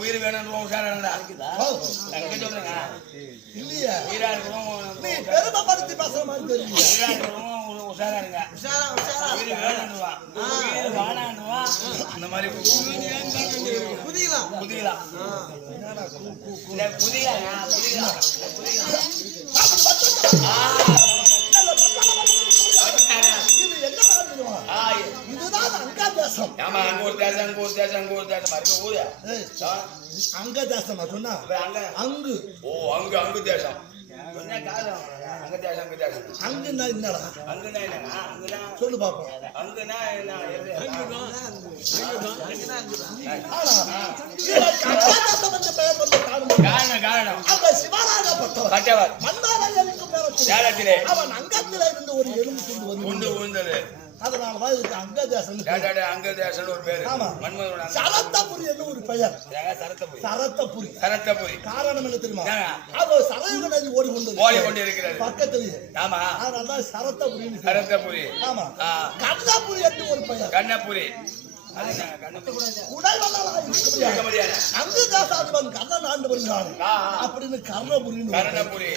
உயிர் வேணும் இல்லையா பெருமைப்படுத்தி பேசுற மாதிரி தெரியும். உஷாரா இருங்க, உயிர் வேணுவா உயிர் வானாண்டுவா அந்த மாதிரி புதியலாம் புதியலாம் புதியலாம் இதுதான் அங்க தேசம். ஆமா, அங்க ஒரு தேசம், அங்க ஒரு தேசம், அங்க ஒரு தேசம் மாதிரி ஊரு அங்க தேசம் சொன்னா அங்கு. ஓ, அங்கு அங்கு தேசம். அங்குன்னா என்னடா? அங்குன்னா என்னன்னா சொல்லு பாப்போம். அங்குன்னா என்ன? காரணம் சிவராஜப்பட்டவர் மன்னாரிலே அவன் அங்கத்தில இருந்து ஒரு எலும்பு கொண்டு வந்தது. அதனால இதுக்கு அங்கதேசன் அங்கதேசன் ஒரு பேரு. சரத்தபுரி என்று ஒரு பெயர். சரத்தபுரி சரத்தபுரி காரணம் என்ன தெரியுமா? அது சரயுக நதி ஓடிக்கொண்டு இருக்கிறது பக்கத்திலேயே. ஆமா, அதனால சரத்தபுரி. சரத்தபுரி. ஆமா, கண்ணபுரி என்று ஒரு பெயர். கண்ணபுரி அங்கு தேசாதிபன் கண்ணன் ஆண்டு வருகிறான் அப்படின்னு கர்ணபுரி. கர்ணபுரி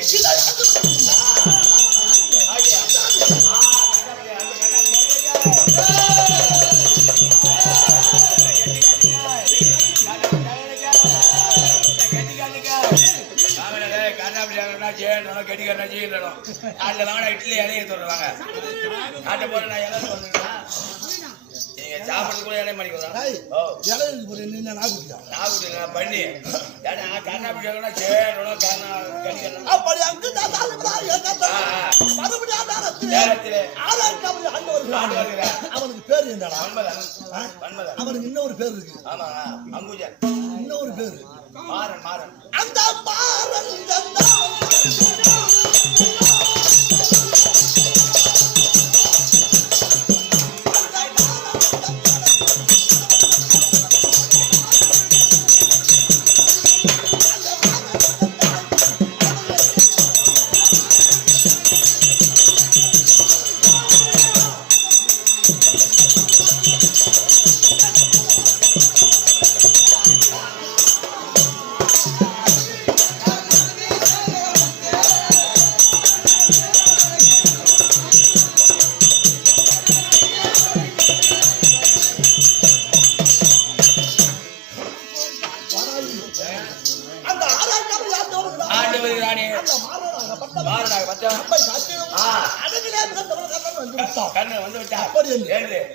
வேணும் கெட்டிக்காரனா ஜீரணும் அதெல்லாம் இட்லி இலையை சொல்லுவாங்க நாட்டை போற நான் இலை வந்துருக்கேன் நீங்க சாப்பிடுறது கூட இலை மணிக்கலாம் நாகுட்டியா பண்ணி கண்ணாபிஷேகம்னா சேரணும் கண்ணா அப்படி அங்கு அவனுக்கு பேரு என்னடா அவனுக்கு இன்னொரு பேர் இருக்கு ஆமா அம்புஜன் இன்னொரு பேரு மாறன் மாறன் அந்த மாறன்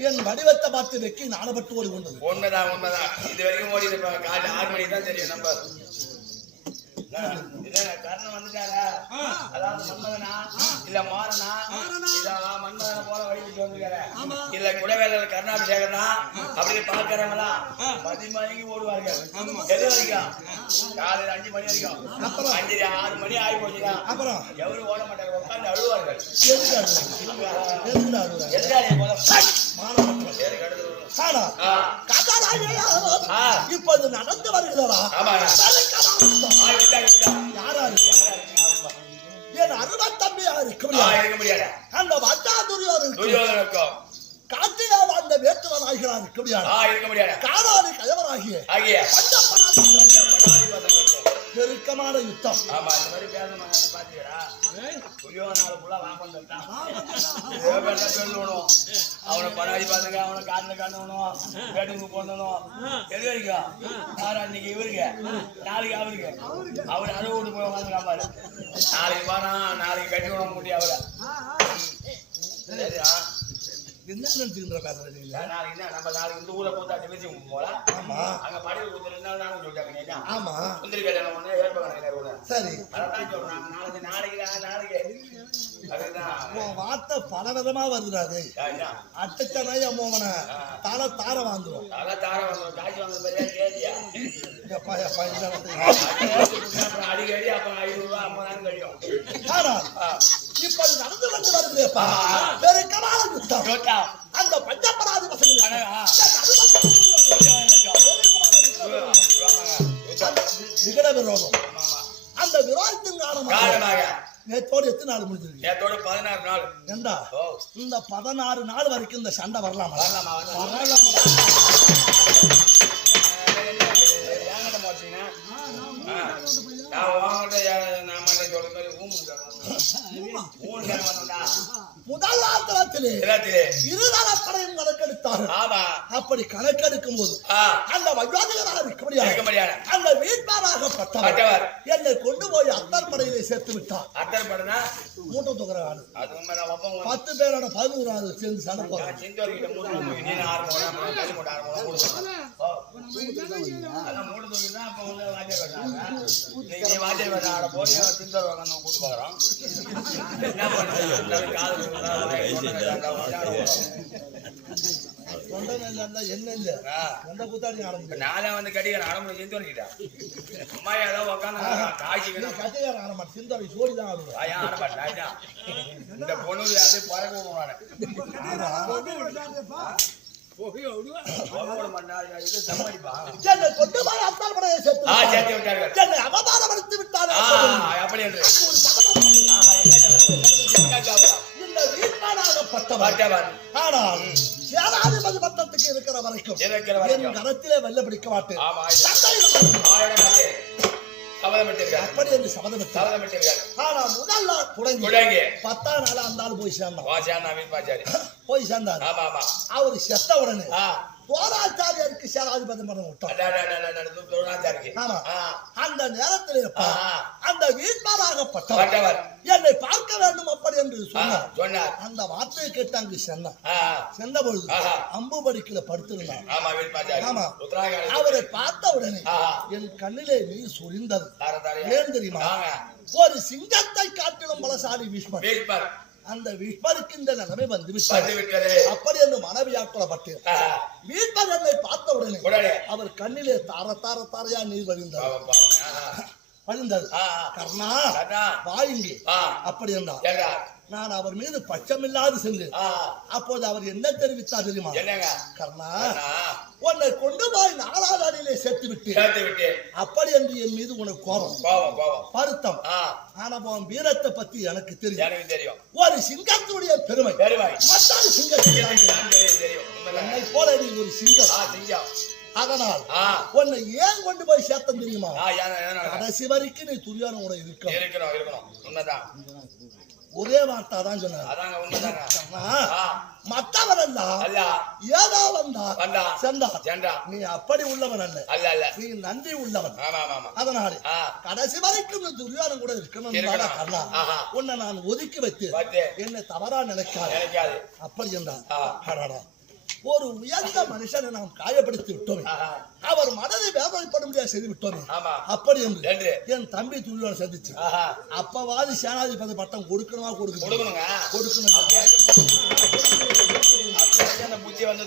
என் வடிவத்தை பார்த்து வெக்கி நாணப்பட்டு ஓடி கொண்டது. உண்மைதான் உண்மைதான். இது வரைக்கும் ஓடி காலை 6 மணிக்கு தான் தெரியும். நம்ம கர்ணன் வந்துட்டாரா? அதாவது மன்மதனா இல்ல மாறனா இல்ல மன்மதனை போல வடிவிட்டு வந்துருக்காரு இல்ல குடவேல கர்ணாபிஷேகனா அப்படின்னு பாக்குறவங்களா மதிமணிக்கு ஓடுவார்கள். எது வரைக்கும்? காலையில 5 மணி வரைக்கும். 5 6 மணி ஆகி போச்சுன்னா அப்புறம் எவரும் ஓட மாட்டாங்க, உட்காந்து அழுவார்கள். இப்போது நடந்து வருகிறதா? என் அருமை தம்பியா இருக்க முடியாது. அந்த வட்டா துரியோதனுக்கும் காட்டிலே வாழ்ந்த வேட்டுவன் ஆகிறார் இருக்க முடியாது. காலாளி கயவராகிய நெருக்கமான யுத்தம். அவனை படாதி பாத்துங்க, அவனை காட்டுல காட்டணும், வேட்டுக்கு போடணும். எது வரைக்கும்? இன்னைக்கு இவருக்கு நாளைக்கு அவருக்கு அவர் அழுவு விட்டு போய் உட்காந்துக்காம நாளைக்கு பானா நாளைக்கு கட்டி விட முடியும் அவரை. என்ன நினைச்சுக்கிற பேசுறீங்க? நாளைக்கு நம்ம நாளைக்கு இந்த ஊரை கூத்தாட்டி பேசி போலாம். ஆமா அங்க படையில கூத்து நானும் சொல்லிட்டாங்க. ஆமா சுந்தரி கல்யாணம் ஒண்ணு ஏற்பாடு. சரி அதான் சொல்றாங்க. நாளைக்கு அதுதான் வார்த்தை பல விதமா வருது. அட்டச்சனைய மோமன தலை தார வாங்குவோம். காய்ச்சி வாங்க கேதியா அடிக்கடி அப்புறம் 500 ரூபாய் 50,000 கழியும். இப்ப நடந்து வந்து வருதுப்பா பெருக்கமான யுத்தம். அந்த பஞ்சப்பராதி பசங்க விகட விரோதம். அந்த விரோதத்தின் காரணமாக நேத்தோடு எத்தனை நாள் முடிஞ்சிருக்கு? நேத்தோடு 16 நாள். ஏண்டா இந்த 16 நாள் வரைக்கும் இந்த சண்டை வரலாமா? முதல் ஆத்திரத்திலே இருதரப்படையும் கணக்கெடுத்தார்கள். அப்படி கணக்கெடுக்கும் போது அந்த வயோதிகராக இருக்க முடியாது. அந்த வீட்டாராகப்பட்டவர் என்னை கொண்டு போய் அத்தர் படையிலே சேர்த்து விட்டார். அத்தர் படைனா மூட்டை தூக்குற ஆளு. 10 பேரோட 11 சேர்ந்து சண்டை போறாங்க. நானே வந்து கடிகார ஆரம்பம் செஞ்சு வந்துட்டா அம்மா ஏதாவது உட்காந்து காய்ச்சி கட்டிகார ஆரம்பம் சிந்தவை சோடிதான் ஆரம்பம் இந்த பொண்ணு அப்படியே பறக்க அவமானப்படுத்தி விட்டார். அப்படி என்று ஆனால் சேனாதிபதி பட்டத்துக்கு இருக்கிற வரைக்கும் என் கரத்திலே வெல்ல பிடிக்க மாட்டேன். அப்படி என்று சபதமிட்டார். ஆனா முதல் நாள் தொடங்கி 10ஆம் நாள் அந்த ஆள் போய் சேர்ந்தான். போய் சேர்ந்தார். அவரு செத்த உடனே தோராச்சாரியருக்கு சேனாதிபதி மனம் விட்டோம். ஆமா. அந்த நேரத்தில் அந்த வீட்பாராகப்பட்டவர் என்னை பார்க்க வேண்டும் அப்படி என்று சொன்னார். அந்த வார்த்தையை கேட்டு அங்கு சென்ற பொழுது அம்புபடிக்கல படுத்திருந்தார். ஆமா. அவரை பார்த்த உடனே என் கண்ணிலே நீர் சொரிந்தது. ஏன் தெரியுமா? ஒரு சிங்கத்தை காட்டிலும் பலசாலி பீஷ்மர். அந்த வீட்பருக்கு இந்த நிலைமை வந்து விட்டது. அப்படி என்று மனைவியாக்குள்ளப்பட்டு வீட்பர் என்னை பார்த்த உடனே அவர் கண்ணிலே தாரையா நீர் வழிந்தது. கர்ணா வாயுங்கே அப்படி என்றார். நான் அவர் மீது பட்சமில்லாது சென்றேன். அப்போது அவர் என்ன தெரிவித்தார் தெரியுமா? கர்ணா, உன்னை கொண்டு போய் 4வது அடியிலே சேர்த்து விட்டேன். அப்படி என்று என் மீது உனக்கு கோபம் வருத்தம். ஆனா உன் வீரத்தை பத்தி எனக்கு தெரியும். ஒரு சிங்கத்துடைய பெருமை மற்றொரு சிங்கத்துக்கு என்னை போல நீ ஒரு சிங்கம். அதனால் உன்னை ஏன் கொண்டு போய் சேர்த்தம் தெரியுமா? கடைசி வரைக்கும் நீ துரியோதனோட இருக்கணும். ஒரே வார்த்தை தான் சொன்னார். மற்றவரெல்லாம் ஏதோ வந்தார். நீ அப்படி உள்ளவன் அல்ல, நீ நன்றி உள்ளவன். அதனால கடைசி வரைக்கும் நீ துரியோதனன் கூட இருக்கணும். உன்னை நான் ஒதுக்கி வைத்து என்னை தவறா நினைக்காது அப்படி என்றார். ஒரு உயர்ந்த மனுஷனை நாம் காயப்படுத்தி விட்டோமே, அவர் மனதை வேதனைப்பட முடியாது செய்து விட்டோமே. அப்படி என்று என் தம்பி துரியோதனன் சந்திச்சு அப்பவாது சேனாதிபதி பட்டம் கொடுக்கணுமா? கொடுக்கணும். புத்தி வந்து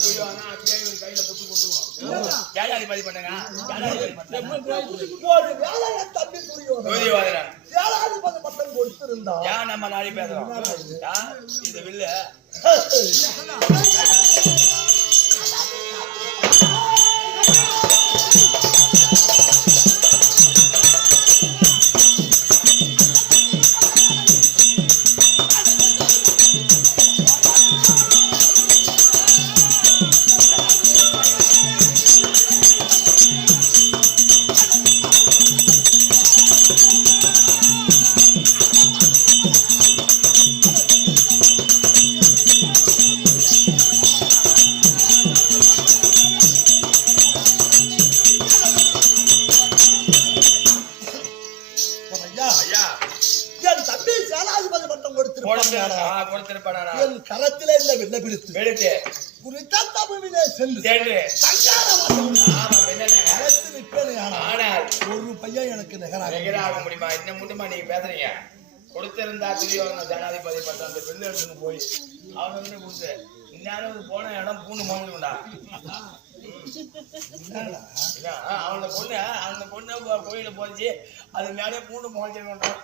தம்பி துரியோதனன் சேனாதிபதி பட்டம் கொடுத்திருந்தா நம்ம நாளை பேசுறோம். இந்த வில்ல என் கரத்திலே இந்த வில்லை பிடித்து ஒரு பையன் எனக்கு நிகராக முடியுமா? என்ன மட்டுமா நீங்க பேசுறீங்க? கொடுத்திருந்தா துரியோதனன் ஜனாதிபதி பட்டம் அந்த வில்லு எடுத்துன்னு போய் அவன் வந்து கொடுத்து இந்நேரம் போன இடம் பூண்டு மோந்துண்டா. அவன பொண்ணு கோயில போச்சு, அது மேலே பூண்டு மோஞ்சிருக்கோம்.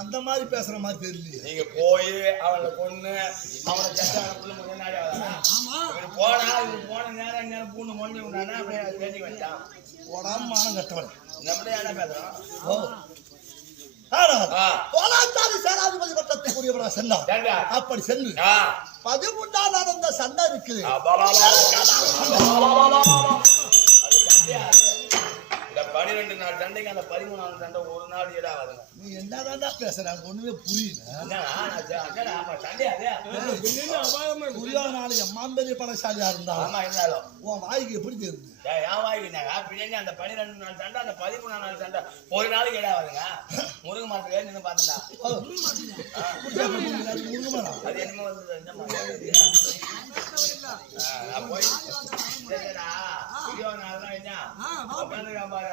அந்த மாதிரி பேசுற மாதிரி தெரியல. நீங்க போய் அவளை கொண்டு அவனை முன்னாடி போன நேரம் பூண்டு மொழி விடானா அப்படியே தேடி வச்சான். உடம்பானம் கட்டவன் நம்மளே என்ன பேசுறோம்? சேனாதிபதி பட்டத்துக்குரியவரா சென்றார். அப்படி சென்று 13ஆம் நடந்த சண்டை இருக்குது. இந்த 12 நாள் சண்டைக்கு அந்த 13ஆம் சண்டை ஒரு நாள் ஏடாவாதுங்க. நீ என்னதான்டா பேசுற? ஒண்ணுமே புரியல. துரியோதனன் எம்மாம்பெரிய பலசாலியா இருந்தா உன் வாய்க்கு எப்படி தெரியுது? என் வாய்க்கு அந்த 12 நாள் சண்டை அந்த 13ஆம் நாள் சண்டை ஒரு நாளைக்கு ஏடாவாதுங்க. முருங்க மாட்டுக்கு நின்று பார்த்தா முருகமரம் அது என்னமோ வந்து போய்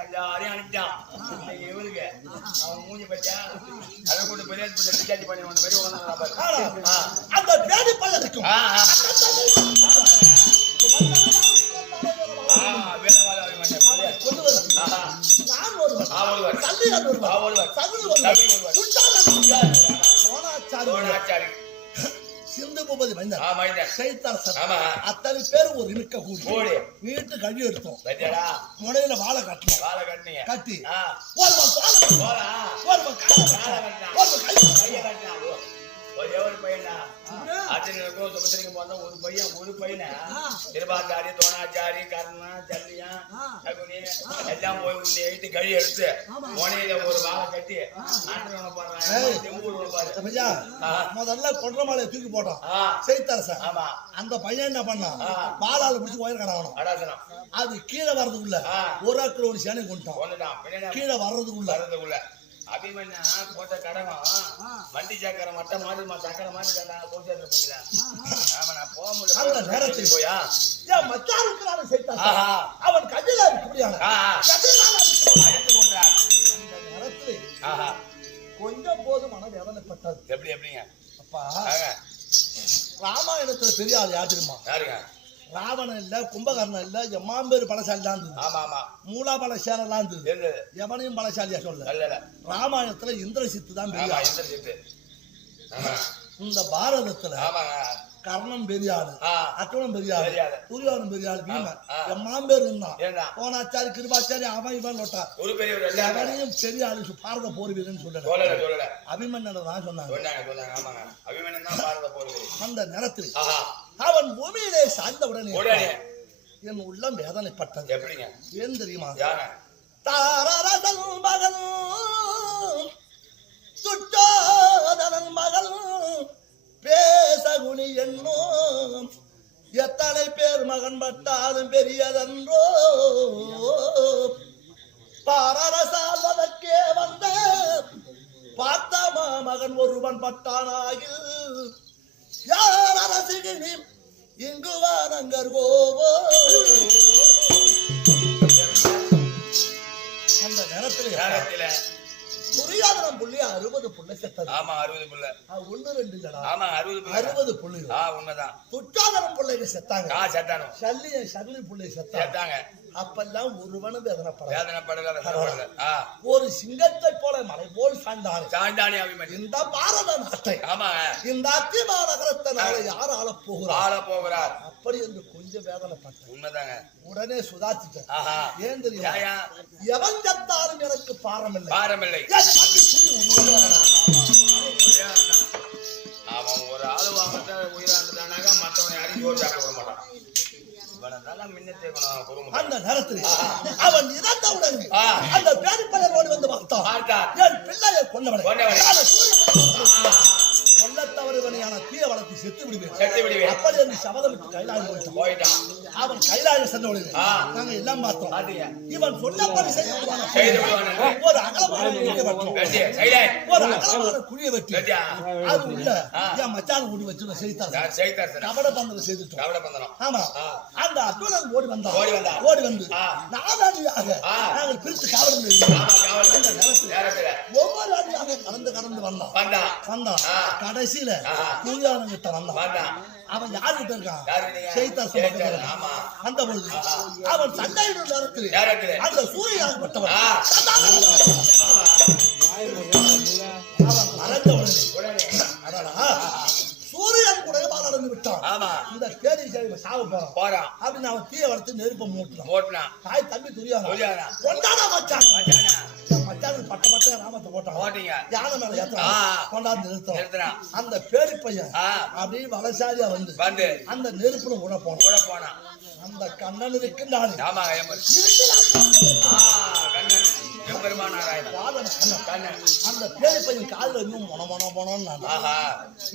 எல்லாரையும் அனுப்பிட்டான். இவருக்கு அவன் மூஞ்சி பச்சா அதை கொண்டு பெரிய டிஸ்சார்ஜ் பண்ணி வந்த மாதிரி அந்த பேடி பையன் இருக்கும். சிந்து பூபதி அத்தனை பேர் ஒரு இருக்க கூடி வீட்டு கழி எடுத்தோம். முனையில வாழை கட்டணும். கட்டி ஒரே ஒரு பையன் ஆச்சரியனுக்கும் சுபத்திரிக்கும் போனா ஒரு பையனை திருபாச்சாரி தோணாச்சாரி கர்ணா ஜல்லியா அகுனி எல்லாம் போய் உன்னை எழுத்து கழி எடுத்து மோனையில ஒரு வாழை கட்டி முதல்ல கொன்ற மாலையை தூக்கி போட்டோம் செய்தாரசன். ஆமா அந்த பையன் என்ன பண்ணான், பாலால பிடிச்சி ஒயர் கடாகணும். அது கீழே வர்றதுக்குள்ள ஒரு ஆட்கள் ஒரு சேனை கொண்டுட்டான். கீழே வர்றதுக்குள்ள அபிமன்யா போட்ட கடகம் வண்டி சக்கர மட்ட மாதிரி சக்கரை மாதிரி போட்டு போகல. ஆமா நான் போக முடியல. நேரத்தில் போயா மச்சான் இருக்கிறான் செய்தான். அவன் கையில இருக்கிறான். அழைத்து கொண்டார். அந்த நேரத்தில் கொஞ்சம் போது மன வேதனைப்பட்டது. எப்படிங்க அப்பா ராமாயணத்துல பெரிய ஆள் யார் தெரியுமா? யாருங்க? ராவணன் இல்ல, கும்பகர்ணன் இல்ல, எம்மாம்பேரு பலசாலி தான் இருந்தது. ஆமா ஆமா மூலா பலசாலி எல்லாம் இருந்தது. எவனையும் பலசாலியா சொல்ல. ராமாயணத்துல இந்திரசித்து தான் பெரிய ஆள். இந்த பாரதத்துல கர்ணன் பெரிய ஆளு, அர்ஜுனன் பெரிய ஆளு, துரியோதனன் பெரிய ஆளு, பீமன் எம்மாம்பேரு இருந்தான். போனாச்சாரி கிருபாச்சாரி அவன் இவன் நோட்டா எவனையும் பெரிய ஆளு பாரத போர் வீரன்னு சொல்லல. அபிமன்னன் தான் சொன்னாங்க. அந்த நேரத்தில் அவன் பூமியிலே சாய்ந்த உடனே என் உள்ளம் வேதனைப்பட்டது. எப்படிங்க? ஏன் தெரியுமா? தாரரசன் மகன் துச்சோதனன் மகன் பேசகுனி என்னும் எத்தனை பேர் மகன் பட்டாலும் பெரியதன்றோ. பாரரசால்வதற்கே வந்த பார்த்தமா மகன் ஒருவன் பட்டானாகில் யார் அரசுகினி இங்கு வானங்கர் கோவோ. அந்த நேரத்தில் துரியோதனம் புள்ளி 60 புள்ளை செத்தது. ஆமா 60 புள்ளை. 1 2 இல்லடா. ஆமா 60 புள்ளை. உண்மைதான். துச்சாதனம் புள்ளைங்க செத்தாங்க. செத்தானோ. சல்லி புள்ளை செத்தாங்க. அப்பெல்லாம் ஒருவனும் வேதனைப்படல. ஒரு சிங்கத்தை போல மலை போல் சாய்ந்தானே அபிமன்யு. இந்த பாரத நாட்டை, ஆமா இந்த அத்திமா நகரத்தை நாளை யார் ஆள போகிறார் அப்படி என்று கொஞ்சம் வேதனைப்பட்டேன். உண்மைதாங்க. உடனே சுதாச்சிட்டேன். ஏன் தெரியும்? எவன் செத்தாலும் எனக்கு பாரமில்லை. அவன் ஒரு ஆளு வாங்கத்த உயிராண்டுதானாக மற்றவனை யாரையும் ஜோர் சாப்பிட விட மாட்டான். அந்த நேரத்தில் அவன் இறந்தவுடன் அந்த பேரிப்பையன் ஓடி வந்து பார்த்தான். என் பிள்ளையை கொண்டவனை கொல்லத்தவருவனையான தீய வளர்த்து செத்து விடுவேன் அப்படி என்று சபதமிட்டு கைலாயம் போயிட்டான். அவன் கைலாயம் சென்ற உடனே நாங்க எல்லாம் பார்த்தோம். இவன் சொன்னபடி செய்ய ஒரு அகலமான குழியை வெட்டி அது உள்ள என் மச்சான ஓடி வச்சு செய்தார். கபட பந்தம் செய்துட்டோம். ஆமா அந்த அர்ஜுனன் ஓடி வந்து நாலாடியாக நாங்கள் பிரித்து காவல் ஒவ்வொரு அடியாக கடந்து வந்தான். கடைசியில துரியோதனன் கிட்ட வந்தான். அவன் யாருகிட்ட இருக்கான்? செய்தார். அந்த பொழுது அவன் சண்டையிடும் நேரத்தில் அந்த சூரியனாகப்பட்டவன் அவன் மறைந்த உடனே சூரியன் கூட நடந்து விட்டான். இந்த கேடி சாவ போறான் அப்படின்னு அவன் தீய வளர்த்து நெருப்ப மூட்டினான். தாய் தம்பி துரியோதனன் கொண்டாடா மச்சான் பட்ட ராமத்தை போட்டான். யானை மேல ஏற்றான் கொண்டாந்து நிறுத்துறான். அந்த பேரி பையன் அப்படியே வலசாரியா வந்து அந்த நெருப்புல உட போனான். அந்த கண்ணன் இருக்கின்றான். அந்த பேரி பையன் காலில் இன்னும் மொனமொனோன்னு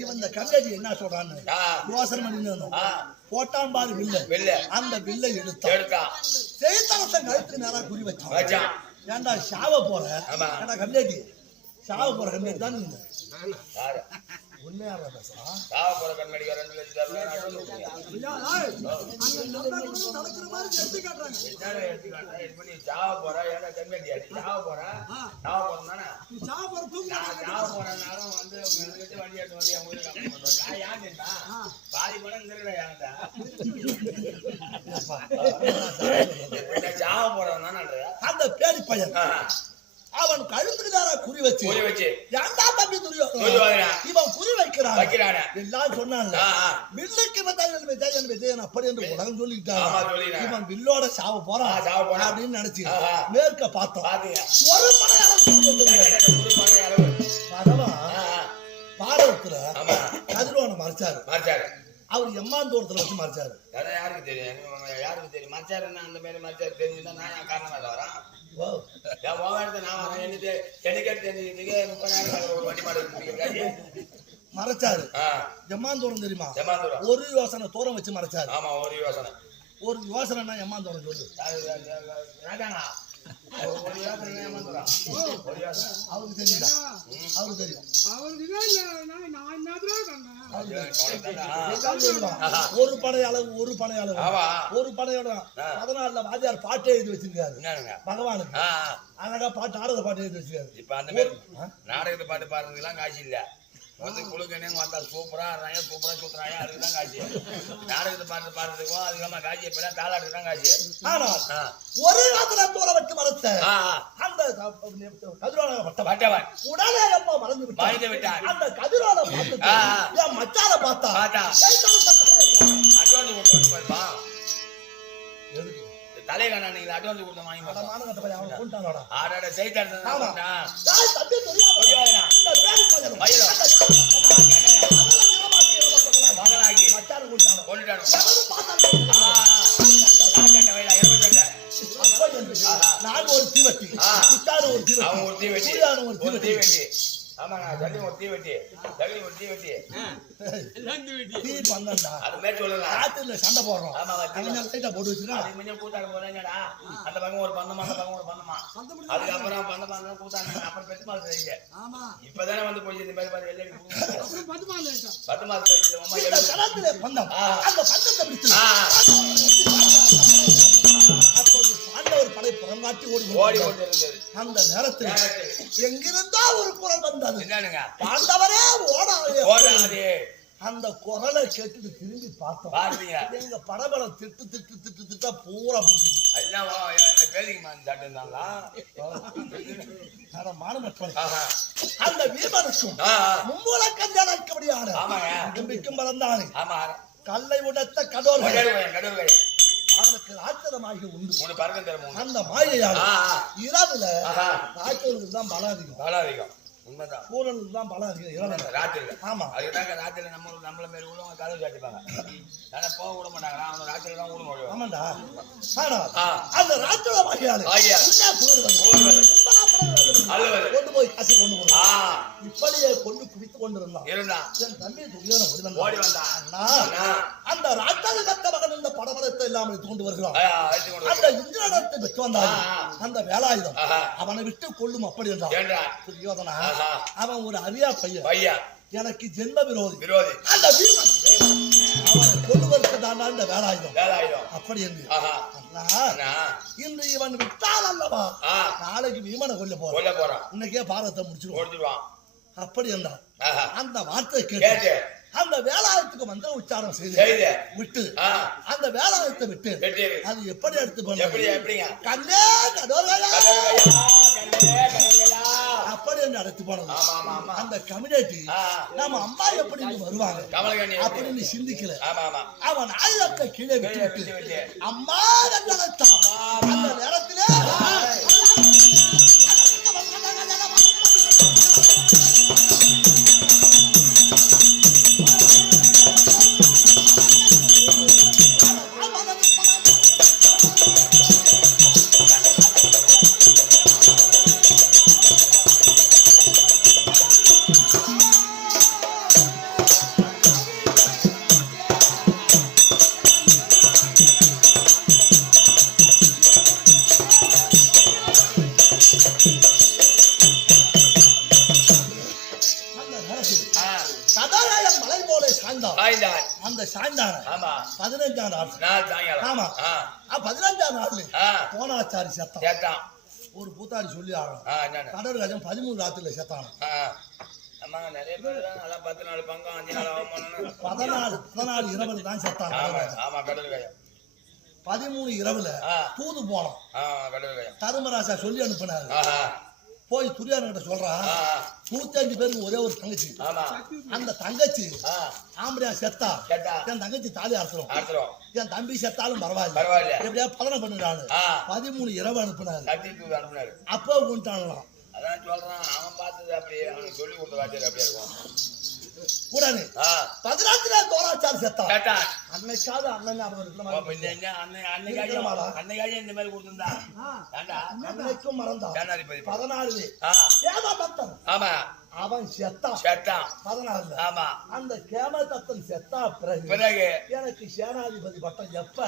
இவன் இந்த கண்ணாடி என்ன சொல்றான்னு யோசனை பண்ணி போட்டான் பாரு வில்ல. அந்த வில்லை எடுத்தான். செய்தரசன் கழுத்து நேரா குறி வச்சான். ஏண்டா சாவ போற கண்ணாடி சாவ போற கண்ணாடி தான் உண்மையா பேசலாம். சாவ போற கண்ணாடி 2 லட்சம் சாவ போற ஏன்னா கண்ணாடி சாவ போறனாலும் வந்து வண்டி எடுத்து வந்து என் ஊருக்கு யாருடா பாதி படம் இருக்கிற சாவ போறவன் அந்த பேடி பையன் அவன் கழுத்துக்கு நேரா குறி வச்சு ஏண்டா தம்பி துரியோதனன் இவன் குறி வைக்கிறான் எல்லாம் சொன்னான்ல வில்லுக்கு விஜயன் அப்படி என்று உலகம் சொல்லிக்கிட்டான். இவன் வில்லோட சாவ போறான் அப்படின்னு நினைச்சு மேற்க பார்த்தோம். ஒரு படையாளர் பாரதத்துல கதிரவனை மறைச்சாரு. மறைச்சாரு. அவர் எம்மாந்தோரத்துல வச்சு மறைச்சாரு. அதான் யாருக்கு தெரியும்? யாருக்கு தெரியும்? மறைச்சாருன்னா அந்த மாதிரி மறைச்சாரு தெரிஞ்சுன்னா நான் என் காரணமாக வரேன். என் போகாத நான் வரேன். எனக்கு தெரிஞ்சுக்கிறதுக்கு 30,000 ஒரு வண்டி மாடு மறைச்சாரு. எம்மாந்தோரம் தெரியுமா? எம்மாந்தோரம் ஒரு யோசனை தூரம் வச்சு மறைச்சாரு. ஆமா, ஒரு யோசனை. ஒரு யோசனைன்னா எம்மாந்தோரம் சொல்லு. ராஜானா ஒரு யோசனை ஏமாந்துறான். ஒரு யோசனை அவருக்கு தெரியுதா? அவருக்கு தெரியும். ஒரு படை அளவு ஒரு படை அளவு ஒரு படையோட 14 வாத்தியார் பாட்டு எழுதி வச்சிருக்காரு பகவானுக்கு. அழகா பாட்டு ஆடுற பாட்டு எழுதி வச்சிருக்காரு. இப்ப அந்த மாதிரி நாடகத்தை பாட்டு பாடுறதுக்கெல்லாம் காசு இல்ல. வந்து குழுக்கண்ணு வந்தா சூப்பரா ஆடுறாங்க, சூப்பரா சுத்துறாங்க, அதுக்குதான் காசு. நாடகத்தை பாட்டு பாடுறதுக்கும் அதுக்காம காசு இப்பெல்லாம் தாளாட்டுக்கு தான் காசு. ஆனா ஒரு காலத்துல தூர வச்சு மறைச்ச அந்த பட்டவன் உடனே எப்ப மறைந்து விட்டார். அந்த கதிரோட பார்த்து என் மச்சால பார்த்தா அட்வான்ஸ் கொடுத்து போயிருப்பா. தலை காணா நீங்க அட்வான்ஸ் கொடுத்த வாங்கி ஆடாட செய்தாரு நான் ஒரு தீவட்டி, ஒரு தீவட்டி. ஆமாங்க, ஜல்லி ஒரு தீவெட்டி, ஜல்லி ஒரு தீவெட்டி. தீ பண்ணா அது மாதிரி சொல்லலாம். ராத்திரில சண்டை போடுறோம். ஆமாங்க, லைட்டா போட்டு வச்சிருக்கா. அது கொஞ்சம் கூத்தாட போறேங்கடா. அந்த பக்கம் ஒரு பந்தமா, அந்த பக்கம் ஒரு பந்தமா. அதுக்கப்புறம் பந்தமா கூத்தாங்க. அப்புறம் பெத்து மாசம் வைங்க. ஆமா, இப்பதானே வந்து போய் இந்த மாதிரி பாரு வெள்ளை அப்புறம் 10 மாசம் கழிச்சு அம்மா இந்த கடத்துல பந்தம். அந்த பந்தத்தை பிடிச்சு ஒரு படை புறங்காட்டி ஓடி இருந்தது. அந்த நேரத்தில் எங்கிருந்தா ஒரு குரல் வந்தது. என்னங்க? பாண்டவரே ஓடாதே. அந்த குரலை கேட்டுட்டு திரும்பி பார்த்தோம். பாருங்க, எங்க படபலம் திட்டா பூரா போகுது. எல்லாம் அந்த வீமனுக்கும் மும்மூலக்கஞ்சான இரும்பிக்கும் பலந்தானே கல்லை உடைத்த கடோர்கள் அவனுக்கு ராட்சதமாகி உண்டு. அந்த மாயையால் இரவுல ராட்சதனுக்கு தான் பலம் அதிகம். உண்மைதான், பூரனுக்கு தான் பலம் அதிகம் ராத்திரில. ஆமா, அதுக்காக ராத்திரில நம்மள மாரி உள்ளவங்க கதவு சாட்டிப்பாங்க. ஆனா போக விட மாட்டாங்க. அவன் ராத்திரில தான் ஊட முடியும். ஆமாண்டா. ஆனா அந்த ராட்சத மாயால கொண்டு போய் காசி கொண்டு போய் இப்படியே கொண்டு குவித்து கொண்டிருந்தான். என் தம்பி துரியோதனன் ஓடி வந்தான். அந்த ராட்சத கத்த மகன் இந்த படபலத்தை இல்லாமல் கொண்டு வருகிறான். அந்த இந்திரனத்தை பெற்று வந்தான். அந்த வேலாயுதம் அவனை விட்டு கொள்ளும் அப்படி என்றான் துரியோதனா. அவன் ஒரு அரியா பையன், எனக்கு ஜென்ம விரோதி. அந்த வீமன் அவனை கொண்டு வருவதான அந்த வேலாயுதம் அப்படி என்று இன்று இவன் விட்டால் அல்லவா நாளைக்கு வீமனை கொல்ல போறான். இன்னைக்கே பாரதத்தை முடிச்சிருவான் அப்படி என்றான். அந்த வார்த்தை கேட்டு அந்த வேலாயத்துக்கு வந்து உச்சாரம் செய்து விட்டு அந்த வேலாயத்தை விட்டு அது எப்படி எடுத்து போன கண்ணே கடோரையா அப்படி என்று அழைத்து போனது. அந்த கம்யூனிட்டி நம்ம அம்மா எப்படி வருவாங்க அப்படின்னு சிந்திக்கல. அவன் ஆயுதத்தை கீழே விட்டு அம்மா அந்த நேரத்திலே அந்த சாய்ந்தான 15ஆம் நாள். ஆமா, 15ஆம் நாள் போனாச்சாரி செத்தான். ஒரு பூத்தாடி சொல்லி ஆகணும். கடல் கஜம் 13 ராத்திரில செத்தான. 14 இரவுல தான் செத்தான. 13 இரவுல தூது போனோம். தருமராசா சொல்லி அனுப்பினாரு. போய் துரியோதனன் சொல்றான் 105 பேருக்கு ஒரே ஒரு தங்கச்சி. அந்த தங்கச்சி ஆம்படியா செத்தா என் தங்கச்சி தாலி அறுத்துரும். என் தம்பி செத்தாலும் பரவாயில்ல எப்படியா பதனம் பண்ணிடாரு. 13 இரவு அனுப்பினாரு. அப்போ கொண்டாடலாம். அதான் சொல்றான், அவன் பார்த்தது அப்படியே அவனுக்கு சொல்லி கொடுத்த வார்த்தையில அப்படியே இருக்கும். உடனே 14 தோராச்சாரி செத்தான். அன்னைக்காவது அண்ணன் ஞாபகம் அன்னைக்காக இந்த மாதிரி கொடுத்திருந்தா அன்னைக்கும் மறந்தான். 14 பக்தன் அவன் செத்தான் 14. ஆமா அந்த கேமதத்தன் செத்தா பிறகு எனக்கு சேனாதிபதி பட்டம் எப்ப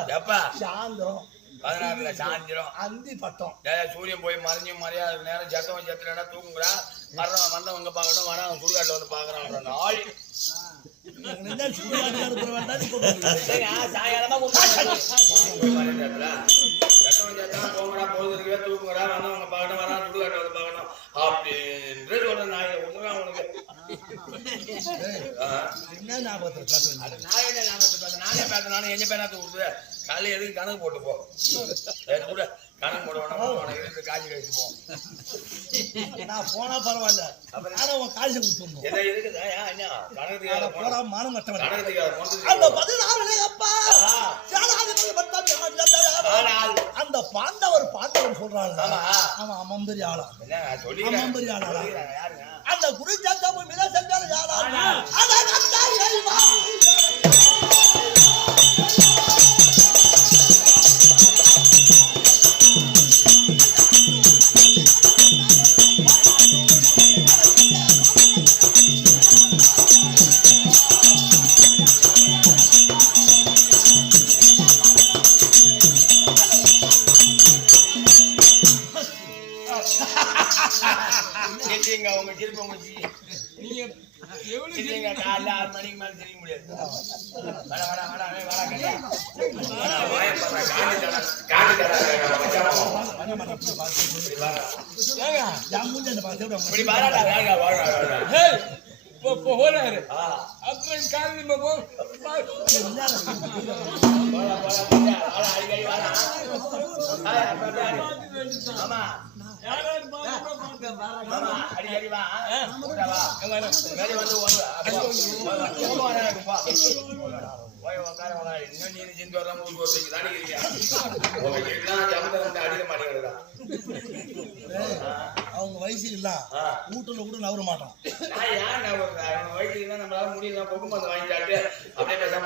சாயந்தரம் 16 சாயந்தரம் அந்தி பட்டம். சூரியன் போய் மறைஞ்சும் மறையாத நேரம் செத்தவன் செத்துனா தூங்குறா மரணம் வந்தவங்க பாக்கணும் வர சுடுகாட்டுல வந்து பாக்குறான் நாள் சாயங்காலமா போங்கடா பொழுதுக்கவே தூங்குறா வந்தவங்க பாக்கணும் வர சுடுகாட்டுல வந்து பாக்கணும் அப்படின்றது ஒரு நாயை உண்மைதான் உனக்கு என்ன ஞாபகத்தை நானே பேச நானும் எங்க பேனாத்து கொடுத்து காலையில் எதுக்கு கணக்கு போட்டு போ கூட கணக்கு போட வேணாம் இருந்து காய்ச்சி கழிச்சு போ நான் போனா பரவாயில்ல அப்புறம் உன் காய்ச்சி கொடுத்துருந்தோம் என்ன இருக்குது கணக்கு போறா மானம் கட்டவன் அந்த பாண்டவர் சொல்றாங்க அவன் அம்மம்பெரிய ஆளா அம்மம்பெரிய ஆளா அந்த குரு சந்தம் மிக செஞ்சால யாரா உங்க திருப்ப முடிச்சு நீங்க எவ்வளவு காலைல 6 மணிக்கு மேல தெரிய முடியாது போறாரு அப்புறம் காலையில் ஆமா அடிக்கடி வா இன்னும் நீ செஞ்சு வராம அடிக்க மாட்டேங்கிறதா அவங்க வயசு இல்ல வீட்டுல கூட நவர மாட்டான் வயசு இல்ல நம்மளால முடியல பொக்கு மருந்து வாங்கிட்டாட்டு அப்படியே பேசாம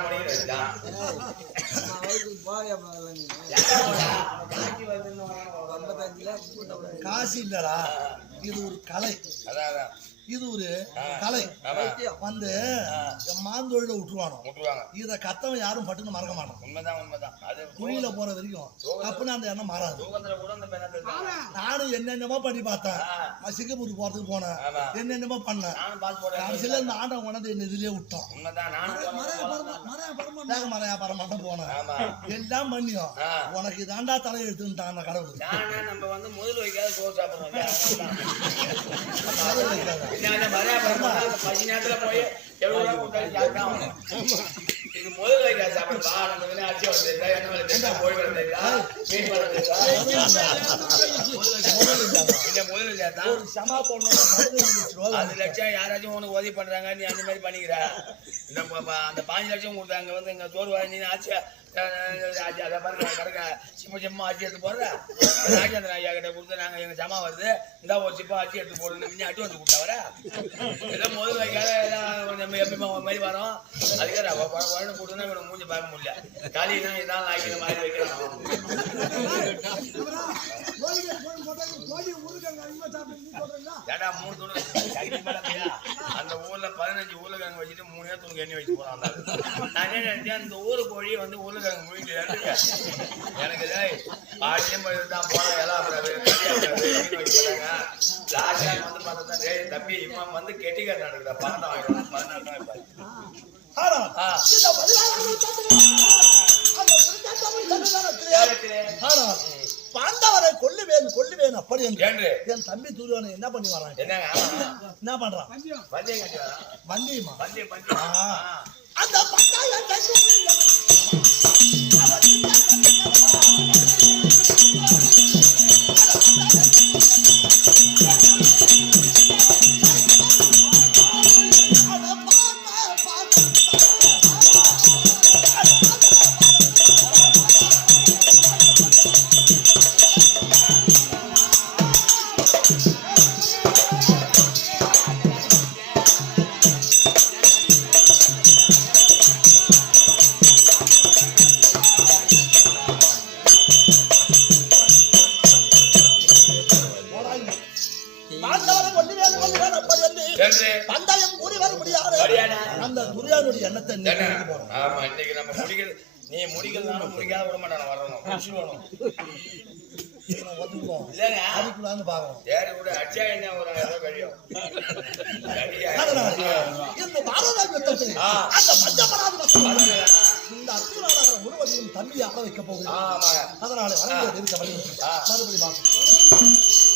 காசு இல்லடா இது ஒரு கலை இது ஒரு கலை வந்து மாந்தோட விட்டுருவானோ இத கத்தவன் யாரும் பட்டுன்னு மறக்க மாட்டான் உண்மைதான் அது குழியில போற வரைக்கும் அப்பன்னு அந்த எண்ணம் மாறாது நானும் என்னென்னமோ பண்ணி பார்த்தேன் சிங்கப்பூருக்கு போறதுக்கு போனேன் என்னென்னமோ பண்ணேன் கடைசியில இந்த ஆண்டம் கொண்டாந்து என்ன இதுலயே விட்டோம் மறையா பரமாட்டம் போனேன் எல்லாம் பண்ணியும் உனக்கு இதாண்டா தலை எடுத்துட்டான் அந்த கடவுள் நம்ம வந்து முதல் வைக்காத சோறு சாப்பிடுறோம் நேரத்துல போய் இது முதல் வைக்கா சாப்பிடுப்பா நம்ம அரிசி வளர்த்துருக்கா என்ன வளர்த்துருக்கா போய் வளர்த்துருக்கா மீன் வளர்த்துருக்கா அது லட்சம் யாராச்சும் உனக்கு உதவி பண்றாங்க நீ அந்த மாதிரி பண்ணிக்கிற அந்த 5 லட்சம் கொடுத்தாங்க வந்து எங்க சோறு வாங்கி ஆச்சு அதை பாருங்க கிடக்க சிம்ம அரிசி எடுத்து போடுற ராஜேந்திரன் ஐயா கிட்ட கொடுத்து நாங்க எங்க ஜமா வருது இந்த ஒரு சிப்பா அரிசி எடுத்து போடுறது இன்னும் அட்டு வந்து கொடுத்தா வர ஏதோ முதல் வைக்காத நம்ம எப்பயுமே மாதிரி வரோம் அதுக்காக கொடுத்தா இவனை மூஞ்சி பார்க்க முடியல காலினா இதான் ஆக்கிற மாதிரி வைக்கிறான் ஏடா 3 தூள் அந்த ஊர்ல 15 உருளைக்கிழங்கு வச்சுட்டு 3 தூள் எண்ணெய் வச்சு போறான் நான் நினைச்சேன் அந்த ஊரு கோழி வந்து உருளைக்கிழங்கு முடிட்டு எனக்கு பாட்டியம் தான் போனா எல்லாம் வச்சுப்பாங்க லாஸ்ட் வந்து பார்த்தா தம்பி இவன் வந்து கெட்டிக்கார நடக்குதா 14 பாண்டவரை கொல்லுவேன் அப்படி என்று என் தம்பி துரியோதனன் என்ன பண்ணி வரான் என்ன பண்றான் வந்தியமா அந்த தினத்தை இன்னைக்கு போறோம். ஆமா இன்னைக்கு நம்ம முடிக்கிறது நீ முடிக்கிறதுனால முடிக்காத விட மாட்டான வரணும் முடிச்சுடணும் ஒத்துக்குவோம் இல்லைங்க அதுக்குள்ளாந்து பாக்கணும் யாரு கூட அடிச்சா என்ன ஒரு 1000 ரூபாய் கழியும் இந்த பாரத யுத்தத்தில் அந்த பஞ்சபராதி மக்கள் இந்த அசுரனாக முழுவதையும் தம்பியை ஆள வைக்க போகுது. அதனால வணங்க இருக்க வழி மறுபடி பார்ப்போம்.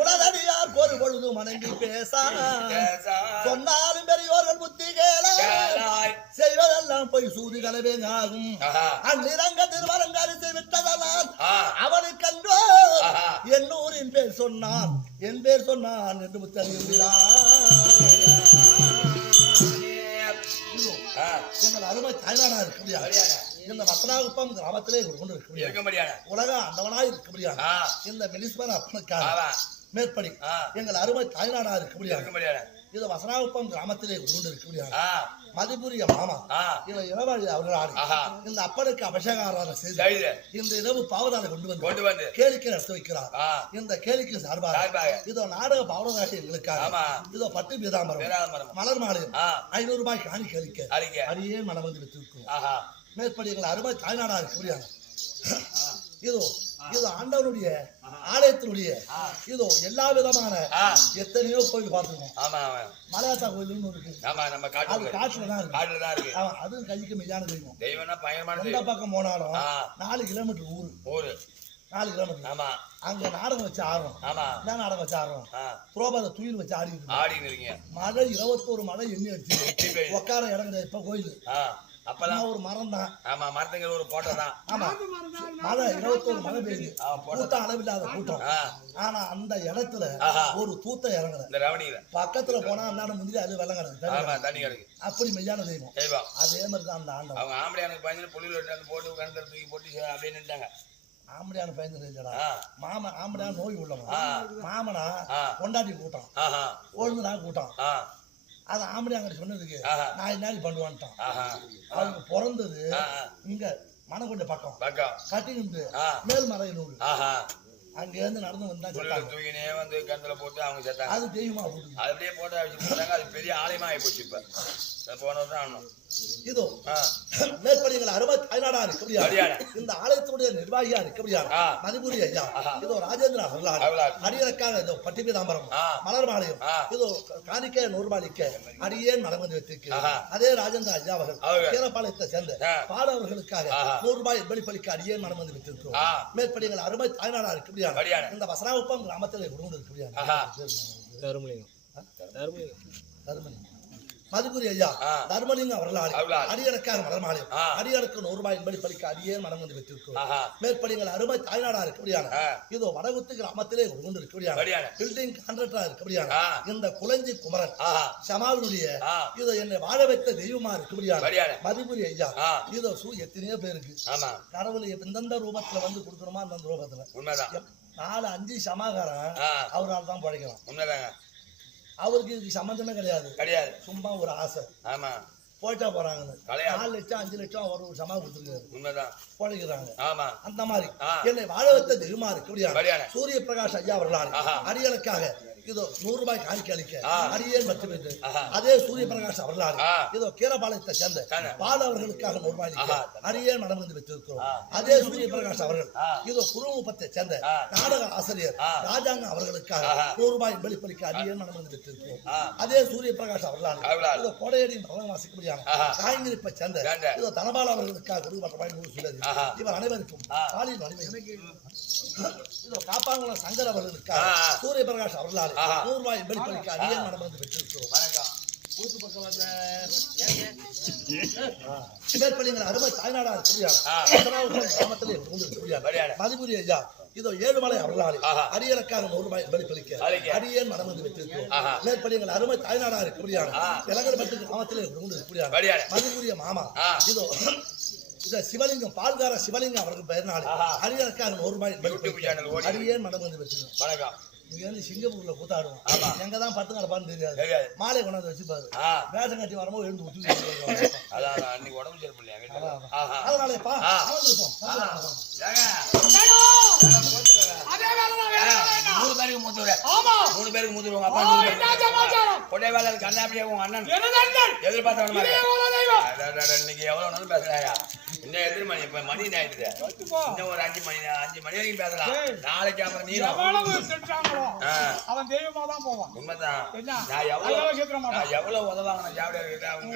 உலகடியார் ஒரு பொழுது மணங்கி பேசா சொன்னாலும் பெரியோர்கள் புத்தி கேளாய் செய்வதெல்லாம் போய் சூதி கலவேங்காகும் அந்நிறங்க திருமணம் கருத்து விட்டதனால் அவனுக்கன்றோ என்னூரின் பேர் சொன்னான் என் பேர் சொன்னான் என்று எங்கள் அருமை தாய்நாடா இருக்க முடியாது. இந்த வசனாகுப்பம் கிராமத்திலே கொண்டு இருக்க முடியாது. உலகம் அந்தவனாய் இருக்க முடியாது. இந்த மினிஸ்பர் அப்பனுக்காக மேற்படி எங்கள் அருமை தாய்நாடா இருக்க முடியாது. இது வசனாகுப்பம் கிராமத்திலே கொண்டு இருக்க முடியாது. மதிபுரிய மாமா இவன் இரவாளி அவர்களால் இந்த அப்பனுக்கு அபிஷேகாராதனை செய்து இந்த இரவு பாவதானை கொண்டு வந்து கேளிக்கை நடத்தி வைக்கிறார். இந்த கேளிக்கை சார்பாக இதோ நாடக பாவதாசி எங்களுக்காக இதோ பட்டு பீதாம்பரம் மலர் மாலையும் 500 ரூபாய் காணி கேளிக்கை அடியே மனம் வந்து வித்திருக்கும். மேற்படி எங்கள் அருமை தாய்நாடா இருக்க முடியாது. இதோ இது ஆண்டவனுடைய ஆலயத்தினுடைய இதோ எல்லா விதமான எத்தனையோ கோயில் பார்த்துருக்கோம். மலையாத்தா கோயில்னு இருக்கு. அது காட்டுலதான் இருக்கு. அதுவும் கைக்கு மெய்யான தெய்வம். எந்த பக்கம் போனாலும் 4 கிலோமீட்டர் ஊரு 4 கிலோமீட்டர். அங்க நாடகம் வச்சு ஆடுறோம். என்ன நாடகம் வச்சு ஆடுறோம்? புரோபாத துயில் வச்சு ஆடிட்டு மழை 21 மழை எண்ணி அடிச்சு உட்கார இடம் கிடையாது. இப்ப கோயில் அப்பெல்லாம் ஒரு மரம் தான். ஆமா மரத்துக்கு ஒரு போட்டோ தான். ஆமா மழை 21 மழை பெய்யுது. கூட்டம் அளவில்லாத கூட்டம். ஆனா அந்த இடத்துல ஒரு தூத்த இறங்கல. இந்த ரவணியில பக்கத்துல போனா அண்ணாட முந்திரி அது வெள்ளம் கிடக்கு தண்ணி கிடக்கு. அப்படி மெய்யான தெய்வம். அதே மாதிரி தான் அந்த ஆண்டவன். அவங்க ஆம்படியானுக்கு பயந்து புள்ளியில் வெட்டி போட்டு கணத்துல தூக்கி போட்டு அப்படியே நின்றாங்க. ஆம்படியான பயந்து இல்லடா மாமா ஆம்படியான நோய் உள்ளவன். மாமனா கொண்டாடி கூட்டம் ஒழுங்கு நான் கூட்டம். அது ஆம்படி அங்க சொன்னதுக்கு நான் என்ன பண்ணுவான்ட்டான். அவங்க பிறந்தது இங்க மணக்கொண்ட பக்கம் கட்டிக்கிட்டு மேல் மலையனூர் அங்க இருந்து நடந்து வந்தா தூக்கினே வந்து கந்தல போட்டு அவங்க செத்தாங்க. அது தெய்வமா போட்டு அப்படியே போட்டோ வச்சுட்டாங்க. அது பெரிய ஆலயமா ஆகி போச்சு. இப்ப போனதான் இதோ மேற்படிகள் அருமை தாய்நாடா இருக்க முடியாது. இந்த ஆலயத்தினுடைய நிர்வாகியா இருக்க முடியாது. மதிபுரி ஐயா இதோ ராஜேந்திரா அடியனுக்காக இதோ பட்டி பீதாம்பரம் மலர் மாலையும் இதோ காணிக்கை 100 ரூபாய்க்க அடியேன் மலர்ந்து வைத்திருக்கு. அதே ராஜேந்திரா ஐயா அவர்கள் கீரப்பாளையத்தை சேர்ந்த பாடவர்களுக்காக 100 ரூபாய் வெளிப்பளிக்க அடியேன் மலர்ந்து வைத்திருக்கிறோம். மேற்படிகள் அருமை தாய்நாடா இருக்க முடியாது. இந்த வசனாகுப்பம் கிராமத்தில் இருக்க முடியாது. மதுபுரி ஐயா தர்மலிங்கம் அவர்களால் அடியனுக்காக மலர் மாலையும் அடியனுக்கு 100 ரூபாய் என்படி பலிக்க அடியே மனம் வந்து வைத்திருக்கிறோம். மேற்படிகள் அருமை தாய்நாடா இருக்க முடியாது. இதோ வடகுத்து கிராமத்திலே கொண்டு இருக்க முடியாது. பில்டிங் கான்ட்ராக்டரா இருக்க முடியாது. இந்த குளஞ்சி குமரன் சமாவினுடைய இதோ என்னை வாழ வைத்த தெய்வமா இருக்க முடியாது. மதுபுரி ஐயா இதோ எத்தனையோ பேருக்கு கடவுள் எந்தெந்த ரூபத்துல வந்து கொடுக்கணுமா அந்த ரூபத்துல 4 5 சமாகாரம் அவரால் தான் படைக்கலாம். அவருக்கு இதுக்கு சம்பந்தமே கிடையாது. சும்மா ஒரு ஆசை. ஆமா போயிட்டா போறாங்க. 4 லட்சம் 5 லட்சம் ஒரு சமா கொடுத்துருக்காரு. போடுகிறாங்க. அந்த மாதிரி என்னை வாழ வைத்த தெய்வமா இருக்க முடியாது. சூரிய பிரகாஷ் ஐயா அவர்களால் அடியனுக்காக இதோ 100 ரூபாய் காணிக்கை அளிக்க அடியேன் மற்றும் என்று அதே சூரிய பிரகாஷ் அவர்களால் இதோ கீரபாளையத்தை சேர்ந்த பால் அவர்களுக்காக 100 ரூபாய் அடியேன் மனம் வந்து வைத்திருக்கிறோம். அதே சூரிய பிரகாஷ் அவர்கள் இதோ குருமுகத்தை சேர்ந்த நாடக ஆசிரியர் ராஜாங்க அவர்களுக்காக 100 ரூபாய் வெளிப்பளிக்க அடியேன் மனம் வந்து வைத்திருக்கிறோம். அதே சூரிய பிரகாஷ் அவர்களால் இதோ கோடையடி வாசிக்கும்படியான காய்கறிப்பை சேர்ந்த இதோ தனபால் அவர்களுக்காக 100 ரூபாய் சொல்லுது. இவர் அனைவருக்கும் பாலின் வலிமை இதோ காப்பாங்குளம் சங்கர் அவர்களுக்காக சூரிய பிரகாஷ் அவர்களால் 100 ரூபாய் வெளிப்பளிக்க அடியேன் மனம் வந்து வைத்திருக்கிறோம். அருமை தாய்நாடார் கிராமத்திலே மதிபுரி ஐயா இதோ 7 மலை அவர்களால் அரியலுக்காக 100 ரூபாய் வெளிப்பளிக்க அடியேன் மனம் வந்து வைத்திருக்கிறோம். மேற்படி எங்கள் அருமை தாய்நாடார் இலங்கை கிராமத்திலே மதிபுரிய மாமா இதோ சிவலிங்கம் பால்கார சிவலிங்கம் அவர்கள் பெயர்னாலே அரியலுக்காக 100 ரூபாய் அடியேன் மனம் வந்து வச்சிருக்கோம். இங்க வந்து சிங்கப்பூர்ல கூத்தாடுவோம். எங்கதான் பட்டு நடப்பான்னு தெரியாது. மாலை கொண்டாந்து வச்சுப்பாரு. வேஷம் கட்டி வரும்போது எழுந்து விட்டு உடம்பு சரியில்லையா அதனாலப்பா மூணு பேருக்கு மூத்துருவாங்க. அப்பா கொண்டை வேலை கண்ணாப்பியே உங்க அண்ணன் எதிர்பார்த்த இன்னைக்கு எவ்வளவு பேசுறாயா? இன்னும் எதிர் மணி இப்ப மணி ஆயிடுது. இன்னும் ஒரு 5 மணி வரைக்கும் பேசலாம். நாளைக்கு அப்புறம் நீ அவன் தெய்வமா தான் போவான். உண்மைதான். நான் எவ்வளவு உதவாங்க ஜாவிட அவங்க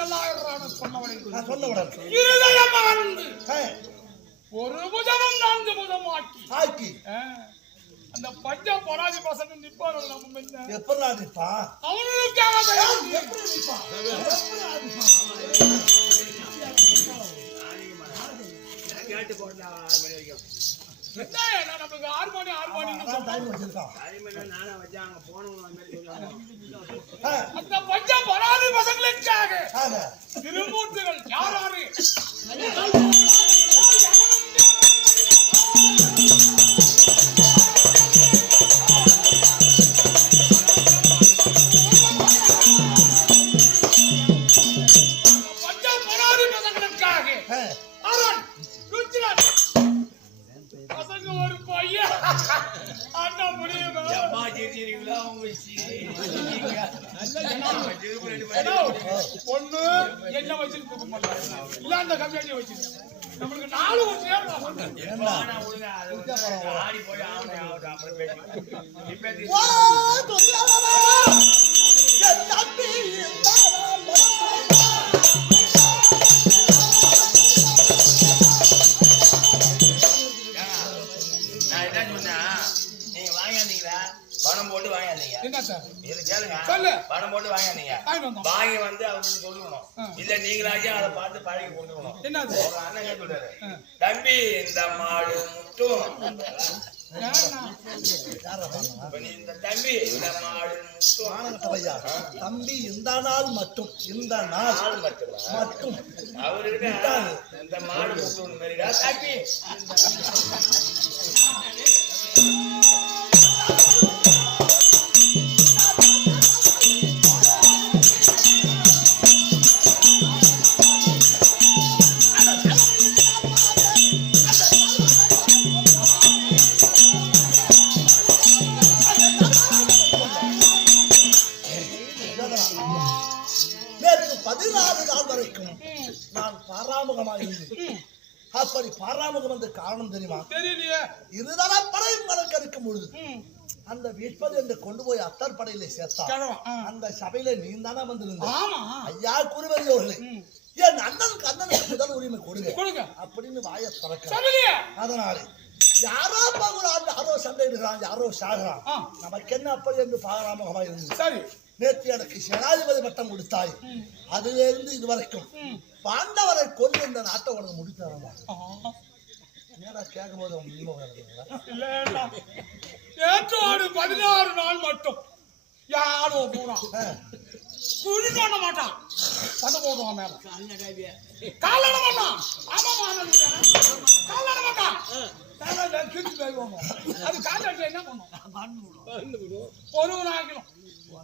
நல்லா சொன்னவனை நான் சொன்னவுடன் இருதயம் மகந்து ஆ, ஒரு புஜமும் 4 புஜம் ஆக்கி அந்த பஞ்ச பராதி பசங்க நிப்பார்கள் நம்ம முன்ன. எப்படா நிப்பா அவனுக்காக எப்படி நிப்பா கேட்டு போட்டா 6 மணி வரைக்கும் என்ன நமக்கு 6 மணி அதான் டைம் வச்சிருக்கான் நானா வச்சா அங்க போனவங்க அந்த மாதிரி சொல்லுவாங்க ஆ, அந்த பஞ்ச பராதி பசங்களுக்காக ஆமா. திருமூர்த்திகள் யார் யாரு பஞ்ச பராதி பசங்களுக்காக ஆ, அரண் ருச்சிராஜ் பசங்க ஒரு பையன் அண்ணா முடியுமா அம்மா ஜெயிச்சிருக்கீங்களா உங்க ஒண்ணு என்ன வச்சிருக்க மாட்டாங்க இல்ல அந்த கம்மியாடி வச்சிருக்க நம்மளுக்கு 4 ஒரு சேர்ந்து என்ன ஆடி போய் ஆகணும் அப்புறம் பேசி வா, துரியோதனா! என் தம்பி நான் என்ன சொன்னேன் நீங்க வாங்கியாந்தீங்களா பணம் போட்டு வாங்கியாந்தீங்க என்ன சார் இது கேளுங்க சொல்லு. பணம் போட்டு வாங்கியாந்தீங்க வாங்கிட்டு வந்தோம் வாங்கி வந்து அவருக்கு சொல்லணும் இல்ல நீங்களாச்சும் அதை பார்த்து பழகி கொடுக்கணும் என்னது உங்க அண்ணன் என்ன சொல்றாரு தம்பி இந்த மாடு முட்டும் இப்ப நீ இந்த தம்பி இந்த மாடு முட்டும் ஆனந்த பையா, தம்பி இந்த நாள் மட்டும் இந்த நாள் ஆள் மட்டுமா மட்டும் அவர்கிட்ட இந்த மாடு முட்டும் மாதிரிடா தம்பி நேற்று 14 நாள் வரைக்கும் நான் பாராமுகமாக இருந்தேன். அப்படி பாராமுகம் வந்து காரணம் தெரியுமா? தெரியலையே இருதரப் படையும் கணக்கெடுக்கும் பொழுது அந்த வீட்பது என்று கொண்டு போய் அத்தர் படையில சேர்த்தா கிழவன். அந்த சபையில நீ தானே வந்திருந்த. ஆமா ஐயா குருவரியோர்களே, என் அண்ணனுக்கு அண்ணனுக்கு முதல் உரிமை கொடுங்க கொடுங்க அப்படின்னு வாயை திறக்க. சொல்லலையே அதனாலே யாரோ பகுறான், யாரோ சண்டையிடுறான், யாரோ சாகுறான், நமக்கு என்ன அப்படி என்று பாராமுகமா இருந்தது. சரி நேற்று எனக்கு சேனாதிபதி பட்டம் கொடுத்தாய். அதிலிருந்து இதுவரைக்கும் பாண்டவரை கொண்டு இந்த நாட்டை உனக்கு முடித்தாரமா? ஏன்னா கேட்கும் போது இல்ல நேற்றோடு 16 நாள் மட்டும் யாரோ போறான் குழி தோண்ட மாட்டான் சண்டை போடுவான் மேல காலட மாட்டான் ஆமா காலட மாட்டான் அது காலடி என்ன பண்ணும் ஒரு நாய்க்கணும்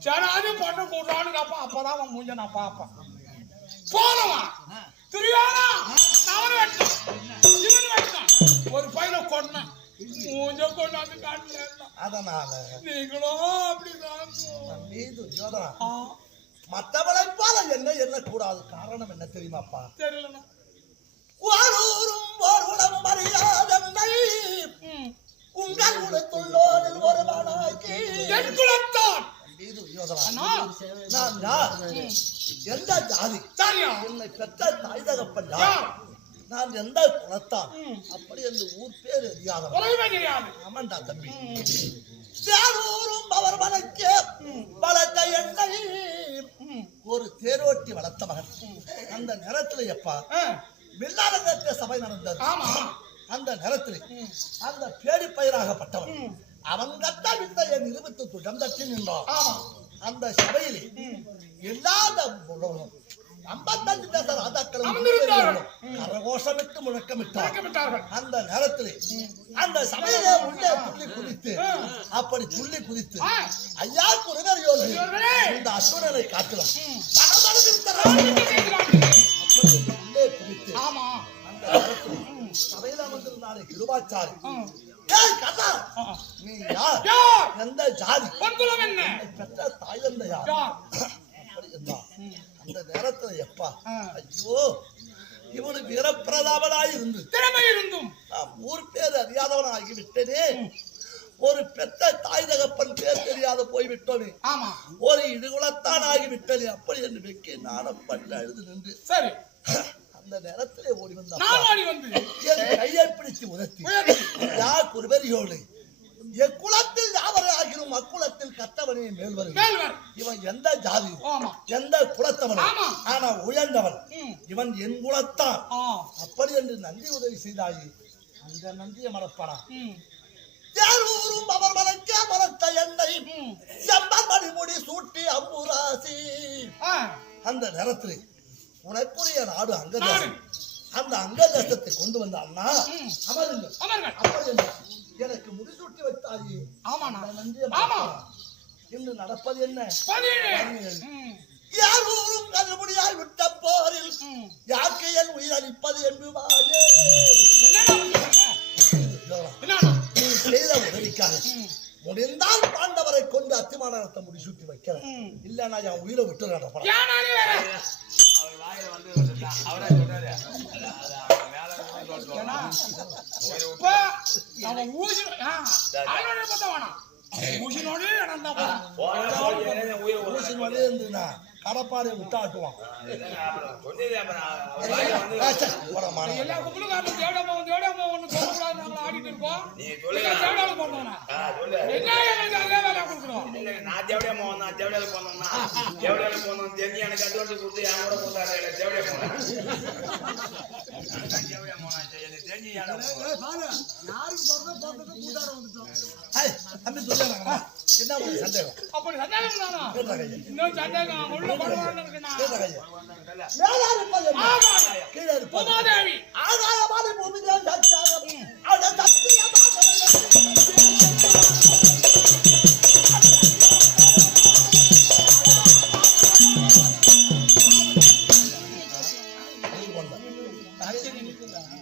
சராதி பண்ண கூடுறான்னு அப்பா அப்பதான் அவன் மூஞ்ச நான் பாப்பேன் போனவன் துரியோதனா அவன் வெட்டான் இவன் வெட்டான் ஒரு பையனை கொண்டான் மூஞ்ச கொண்டாந்து காட்டுல அதனால நீங்களும் அப்படிதான் தம்பி துரியோதனா, மற்றவளை போல என்ன என்ன கூடாது. காரணம் என்ன தெரியுமாப்பா? தெரியலண்ணா வாரூரும் ஓர் உடம்பு அறியாதன்னை உங்கள் உடத்துள்ளோரில் ஒரு மானாக்கி என் குலத்தான் தம்பி துரியோதனா, அண்ணா நான் யார்? எந்த ஜாதி? சரியா என்னை பெற்ற தாய் தகப்பன் யார்? யார்? நான் எந்த குலத்தான்? அப்படி என்று ஊர் பேர் அறியாதவன். உலகமே தெரியாது ஆமாண்டா தம்பி. தேரூரும் அவர் வளர்க்க வளர்த்த என்னை ஒரு தேரோட்டி வளர்த்த மகன். அந்த நேரத்துல எப்பா வில்லாரங்கத்திய சபை நடந்தது. ஆமா அந்த நேரத்தில் அந்த பேடி பயிராகப்பட்டவன் அவன் கட்ட வித்தையை நிரூபித்து துடம் தட்டி நின்றான். ஆமா அந்த சபையில் இல்லாத 55 பேச ராஜாக்களும் கரகோஷமிட்டு முழக்கமிட்டார்கள். அந்த நேரத்தில் அந்த சபையிலே உள்ளே துள்ளி குதித்து அப்படி துள்ளி குதித்து ஐயா குருவரியோர்களே, இந்த அசுரனை காட்டலாம் அப்படி உள்ளே குதித்து ஆமா அந்த நேரத்தில் சபையில வந்திருந்தாரு கிருபாச்சாரி. ஏய் கதா, நீ யார்? யார்? எந்த ஜாதி? உன் குலம் என்ன? பெற்ற தாய் தந்தை யார்? யார்? அப்படி இருந்தான். அந்த நேரத்துல எப்பா ஐயோ இவனு வீரப்பிரதாபனாய் இருந்து திறமை இருந்தும் ஊர் பேர் அறியாதவனாகி விட்டனே. ஒரு பெத்த தாய் தகப்பன் பேர் தெரியாத போய்விட்டோமே, ஆமா ஒரு இடுகுலத்தான் ஆகிவிட்டது அப்படி என்று வெக்கி நாணப்பட்டு அழுது நின்று சரி அந்த நேரத்திலே ஓடி வந்தான். நான் ஓடி வந்து என் கையை பிடித்து உதத்தி யா குருபரியோடு எக்குலத்தில் யாவராகிலும் அக்குலத்தில் கத்தவனே மேல்வரும். இவன் எந்த ஜாதி எந்த குலத்தவன், ஆனா உயர்ந்தவன் இவன் என் குலத்தான் அப்படி என்று நன்றி உதவி செய்தாயி அந்த நன்றியை மறப்பானா? யாரூரும் அவர் மறக்க மறத்த என்னை செம்பர் மணிமுடி சூட்டி அம்புராசி. அந்த நேரத்தில் உனக்குரிய நாடு அங்கதேசம், அந்த அங்கதேசத்தை கொண்டு வந்த அண்ணா அமருங்கள் அப்படி என்று எனக்கு முடிசூட்டி வைத்தாயே. நன்றியை இன்று நடப்பது என்ன? யாரூரும் கருமுடியாய் விட்ட போரில் யாக்கையல் உயிரளிப்பது என்பாயே. நீ செய்த உதவிக்காக முடிந்தால் பாண்டவரை கொண்டு அத்திமானத்தை முடிசூட்டி வைக்கிறேன், இல்லன்னா என் உயிரை விட்டு நடப்பேன். கடப்பாறை விட்டாட்டுவான். என்ன சந்தேகம்? அப்படி சந்தேகம் கீழே இருப்பாரு ஆகாயமான பூமிதான் சத்தியாகம்.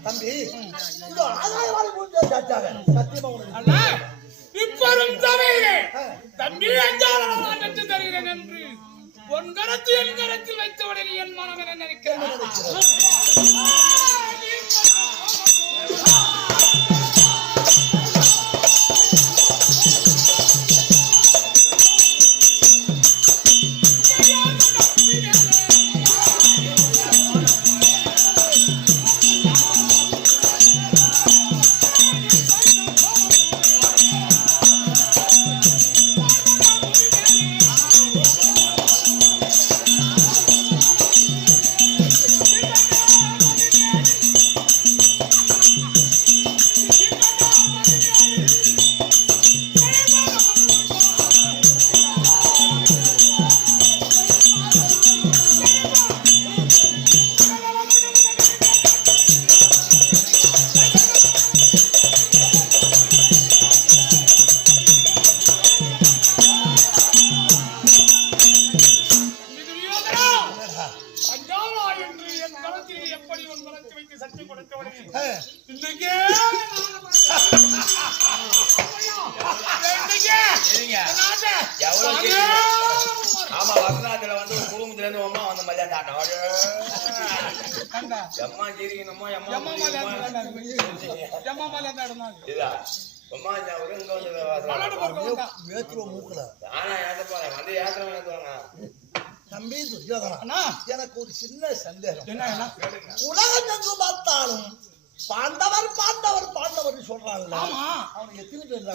தம்பி இது ஆகாயமான பூமிதான் சத்தியாகம். சத்தியமா இப்பரும் தம்பி அஞ்சாலும் நட்டு தருகிறேன் என்று உன் கரத்து என் கரத்தில் வைத்தவுடன் என் மனம் என நினைக்கிறேன். ஆமா வசனாத்துல வந்து குடும்பத்துல இருந்து அம்மா வந்த மல்லியா அம்மா ஜீரிக்கணுமா தம்பி துரியோதனா, எனக்கு ஒரு சின்ன சந்தேகம். உலகம் எங்கு பார்த்தாலும் பாண்டவர் பாண்டவர் பாண்டவர் சொல்றாங்கல்ல, அவனுக்கு எத்தனை பேர்?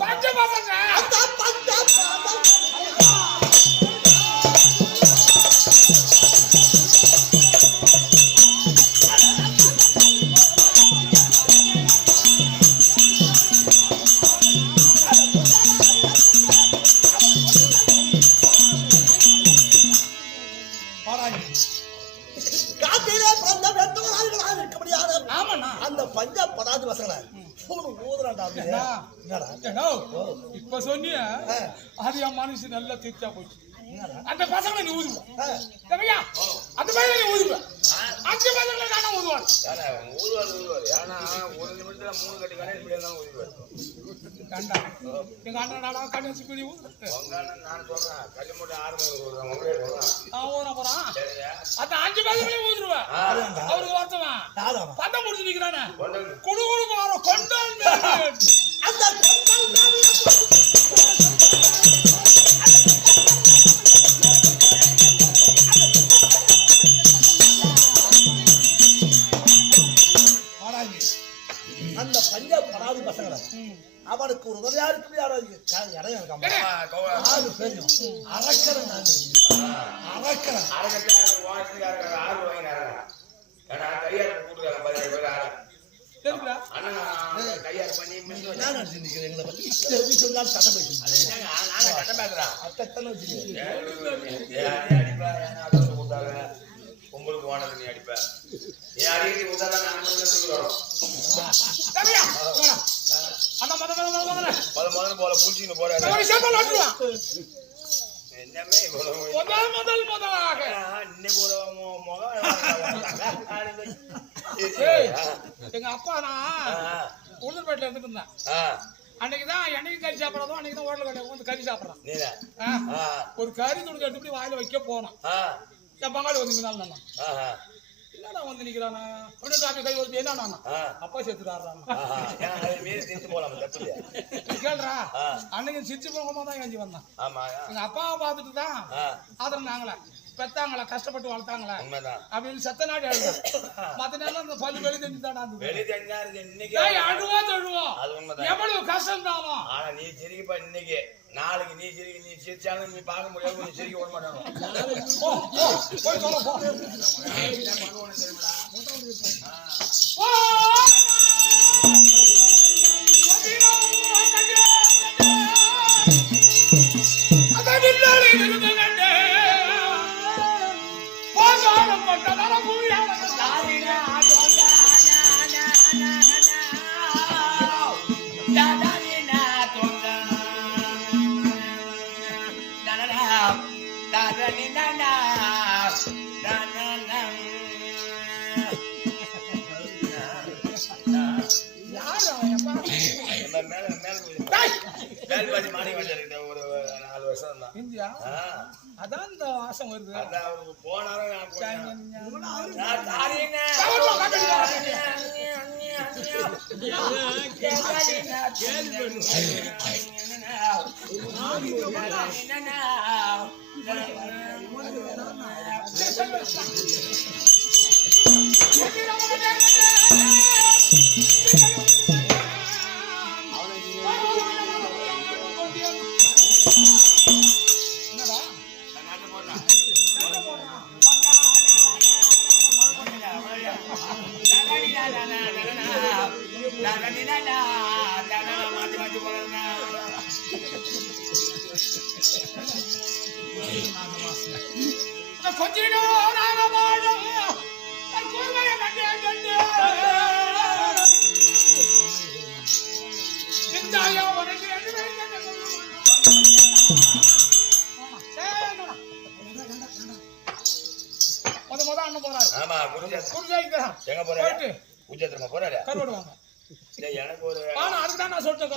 இப்ப சொன்னிய அது என் மனசு நல்லா திருப்தியா போச்சு. அந்த பசங்களை நீ ஊதுவோம் அந்த பையனை நீ ஊதுவ, அஞ்சு பசங்களை காண ஊதுவாரு. ஏன்னா ஒரு நிமிஷத்துல 3 கட்டி காண இப்படி எல்லாம் ஊதுவாரு. கண்டா எங்க அண்ணன் கண்ணு பிடி நான் சொல்றேன் கல்லு மூட்டை 6 போறான். அந்த 5 பசங்களையும் ஊதுருவேன். அவருக்கு வருத்தவன் பந்தம் முடிச்சு நிக்கிறானே குடு குடுக்கு வர கொண்டால் அந்த அவனுக்கு ஒரு உதவியா இருக்கு யாரோ இடம் இருக்காம ஆறு பேரும் அரக்கரன் அரக்கரன் கையாறு பண்ணி எங்களை பத்தி சொன்னாலும் சட்டம் உங்களுக்கு ஓனது நீ அடிப்ப ஏன் அடிக்கடி உதாரண முதல்ல போல புடிச்சுன்னு போறாரு என்னமே முதலாக எங்க அப்பா நான் உளுந்தூர்பேட்டில இருந்துட்டு இருந்தேன். அன்னைக்குதான் என்னைக்கு கறி சாப்பிடறதும் அன்னைக்குதான் ஹோட்டல் கடையில் வந்து கறி சாப்பிடறான். ஒரு கறி துடுக்க எடுத்து வாயில வைக்க போனோம். என் பங்காளி வந்து நாள் என்னடா வந்து நிக்கிறானா அப்படின்னு காப்பி கை வருது என்ன அப்பா செத்துறாரு கேள்றா. அன்னைக்கு சிரிச்சு போகமா தான் ஏஞ்சி வந்தான். எங்க அப்பாவை பார்த்துட்டு தான் ஆதரவு நாங்களே பெத்தாங்களா கஷ்டப்பட்டு வளர்த்தாங்களா அப்படின்னு செத்த நாடு எழுதும். மத்த நேரம் அந்த பல்லு வெளி தெரிஞ்சு தான் அழுவா தொழுவோம். எவ்வளவு கஷ்டம் தானோ. ஆனா நீ சிரிக்கப்பா இன்னைக்கு நாளைக்கு நீ சிரிச்சாலும் நீ பார்க்க முடியாது. நீ சிரிக்க ஓட மாட்டானோ அதான் இந்த வாசம் வருது. எனக்கு ஒரு அதுதான் நான் சொல்லிட்டேன்.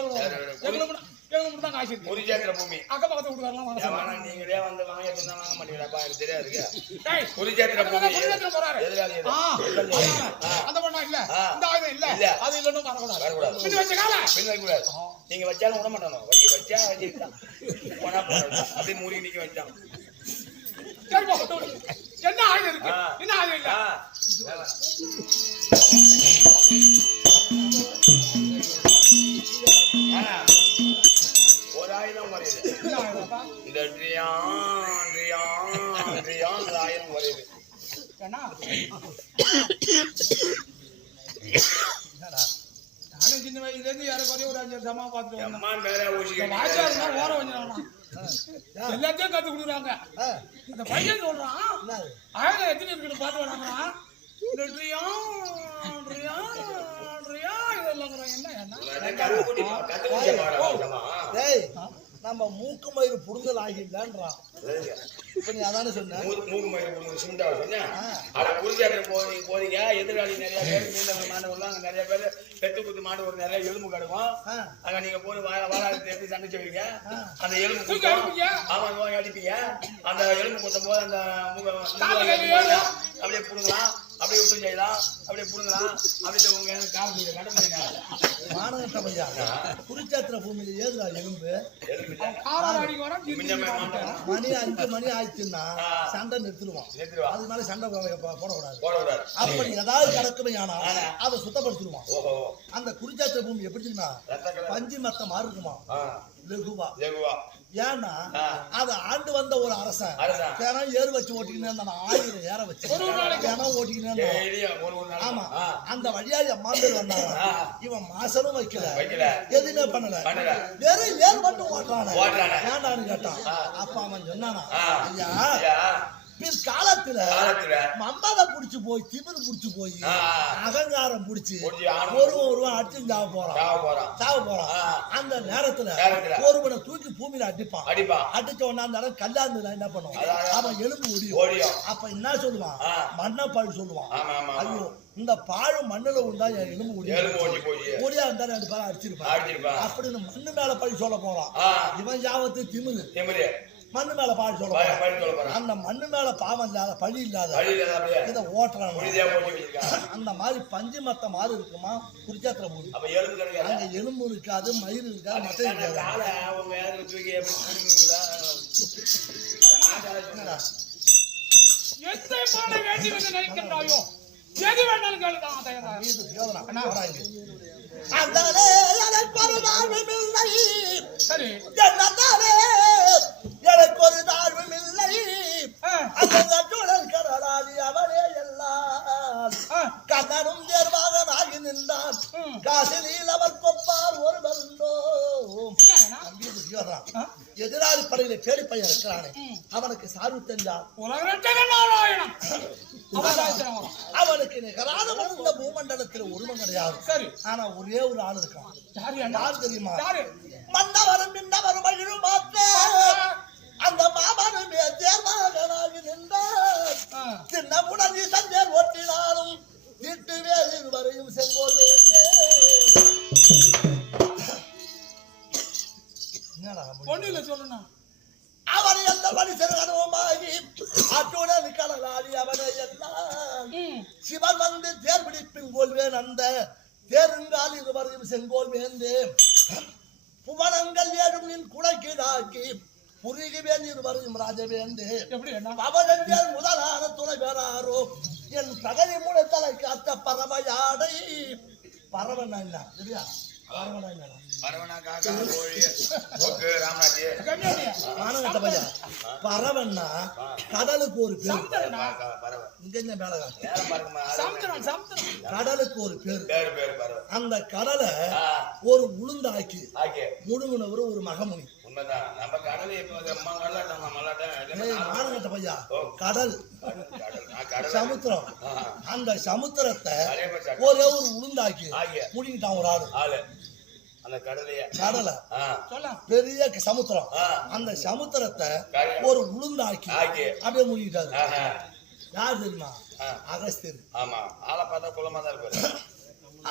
நீங்களே வந்து வாங்க மாட்டீங்களாப்பா எனக்கு தெரியாதுங்க. குருஜேத்திர பூமி நீங்க வச்சாலும் விட மாட்டானோ வச்சா அப்படியே மூடி நிக்க வச்சான். என்ன ஆயுதம் இருக்கு? என்ன ஆயுதம் இல்ல? ஒரு ஆயுதம் வருது. இந்த ஆயுதம் வருது. நானும் சின்ன வயசுல இருந்து யாரும் குறைய ஒரு 5 ஜமா பார்த்துட்டு எல்லாத்தையும் கத்து கொடுக்குறாங்க. அந்த பையன் சொல்றான் ஆயுதம் எத்தனை இருக்குன்னு பார்த்து வராங்களா நம்ம மூக்கு மயிறு புடுங்கல் ஆகிடலான்றான். இப்ப நீ அதானே சொன்ன மூக்கு மயிறு புடுங்கல் சிம்டா சொன்ன. அட குருஜேத்திர போறீங்க எதிராளி நிறைய பேர் மீனவர் மாணவர்கள் அங்க நிறைய பேர் பெத்து குத்து மாடு ஒரு நிறைய எலும்பு கிடக்கும். அங்க நீங்க போய் வாராளத்தை எடுத்து சண்டை செய்வீங்க. அந்த எலும்பு குத்தம் ஆமா அடிப்பீங்க. அந்த எலும்பு குத்தும் போது அந்த அப்படியே புடுங்கலாம். அப்படியே விட்டு செய்யலாம் அப்படியே புடுங்கலாம் அப்படியே உங்க காவல் கடமைங்க மானகட்ட பையா குருச்சேத்திர பூமியில ஏதுடா எலும்பு மணி 5 மணி ஆயிடுச்சுன்னா சண்டை நிறுத்திடுவான் அதனால சண்டை போடக்கூடாது அப்படி ஏதாவது கிடக்குமே ஆனா அதை சுத்தப்படுத்திடுவான் அந்த குருச்சேத்திர பூமி எப்படின்னா பஞ்சு மத்த மாதிரி இருக்குமா லெகுவா ஏன்னா அது ஆண்டு வந்த ஒரு அரசன் தினம் ஏறு வச்சு ஓட்டிக்கினே இருந்தான் 1000 ஏற வச்சு தினம் ஓட்டிக்கினே ஆமா அந்த வழியாளி அம்மாந்தர் வந்தாங்க இவன் மாசனும் வைக்கல எதுவுமே பண்ணல வெறும் ஏறு மட்டும் ஓட்டுறான ஏண்டான்னு கேட்டான் அப்ப அவன் சொன்னானா ஐயா பிற்காலத்துல மம்பதை புடிச்சு போய் திமிரு புடிச்சு போய் அகங்காரம் புடிச்சு ஒருவன் அடிச்சு சாவ போறான் அந்த நேரத்துல ஒருவனை தூக்கி பூமியில அடிப்பான் அடிச்ச உடனே அந்த இடம் கல்லா இருந்ததுன்னா என்ன பண்ணுவான் அவன் எலும்பு ஒடியும் அப்ப என்ன சொல்லுவான் மண்ணை பழு சொல்லுவான் ஐயோ இந்த பாழு மண்ணுல உண்டா என் எலும்பு ஒடியா இருந்தா 2 பேரும் அடிச்சிருப்பான் அப்படின்னு மண்ணு மேல பழி சொல்ல போறான் இவன் யாவத்து திமிரு மண்ணு மேல பாடி சொல்ல அந்த மண்ணு மேல பாவம் இல்லாத பழி இல்லாத இதை ஓட்டுறான் அந்த மாதிரி பஞ்சு மத்த மாதிரி இருக்குமா குருச்சேத்திர பூமி அங்க எலும்பு இருக்காது மயிர் இருக்காது மத்த நினைக்கின்றாயோ எது வேணாலும் கேளுதான் சரி எனக்கு ஒரு தாழ்வும் இல்லை கடலாடி அவரே எல்லாம் கண்ணனும் தேர்வாகனாகி நின்றான் காசிலில் அவர் கொப்பார் ஒரு மருந்தோ எதிராளி படையில பேடி பையன் இருக்கிறானே அவனுக்கு சார்பு தெரிஞ்சான் அவனுக்கு நிகரான இந்த பூமண்டலத்தில் ஒருவன் கிடையாது சரி ஆனா ஒரே ஒரு ஆள் இருக்கான் யார் தெரியுமா மன்னவரும் பின்னவரும் மகிழும் அந்த மாமனுமே தேர்வாகனாகி நின்றார் சின்னமுடன் சந்தேர் ஒட்டினாலும் திட்டு வேலில் வரையும் செல்வோதே அவனை அந்த மனுஷன் அனுபவமாகி அத்துடன் கடலாடி அவனை எல்லாம் சிவன் வந்து தேர் பிடிப்பின் கொள்வேன் அந்த தேருங்கால் இருவரையும் செங்கோல் வேந்து புவனங்கள் ஏழும் நின் குலைக்கீழாக்கி புரிகுவேன் இருவரையும் ராஜவேந்து அவர்கள் முதலான துணை பெறாரோ என் தகதி மூளை தலை காத்த பறவையாடை பறவன் என்ன சரியா பறவன்னா கடலுக்கு ஒரு பேர் கடலுக்கு ஒரு பேர் அந்த கடலை ஒரு உளுந்தாக்கி முழுங்கினவர் ஒரு மகமுனி கடல் சமுத்திரம் அந்த சமுத்திரத்தை ஒரே ஒரு உளுந்தாக்கி முடிக்கிட்டான் ஒரு ஆளு அந்த கடலை பெரிய சமுத்திரம் அந்த சமுத்திரத்தை ஒரு உளுந்தாக்கி அப்படியே முடிக்கிட்டாரு யார் தெரியுமா அகஸ்தியர்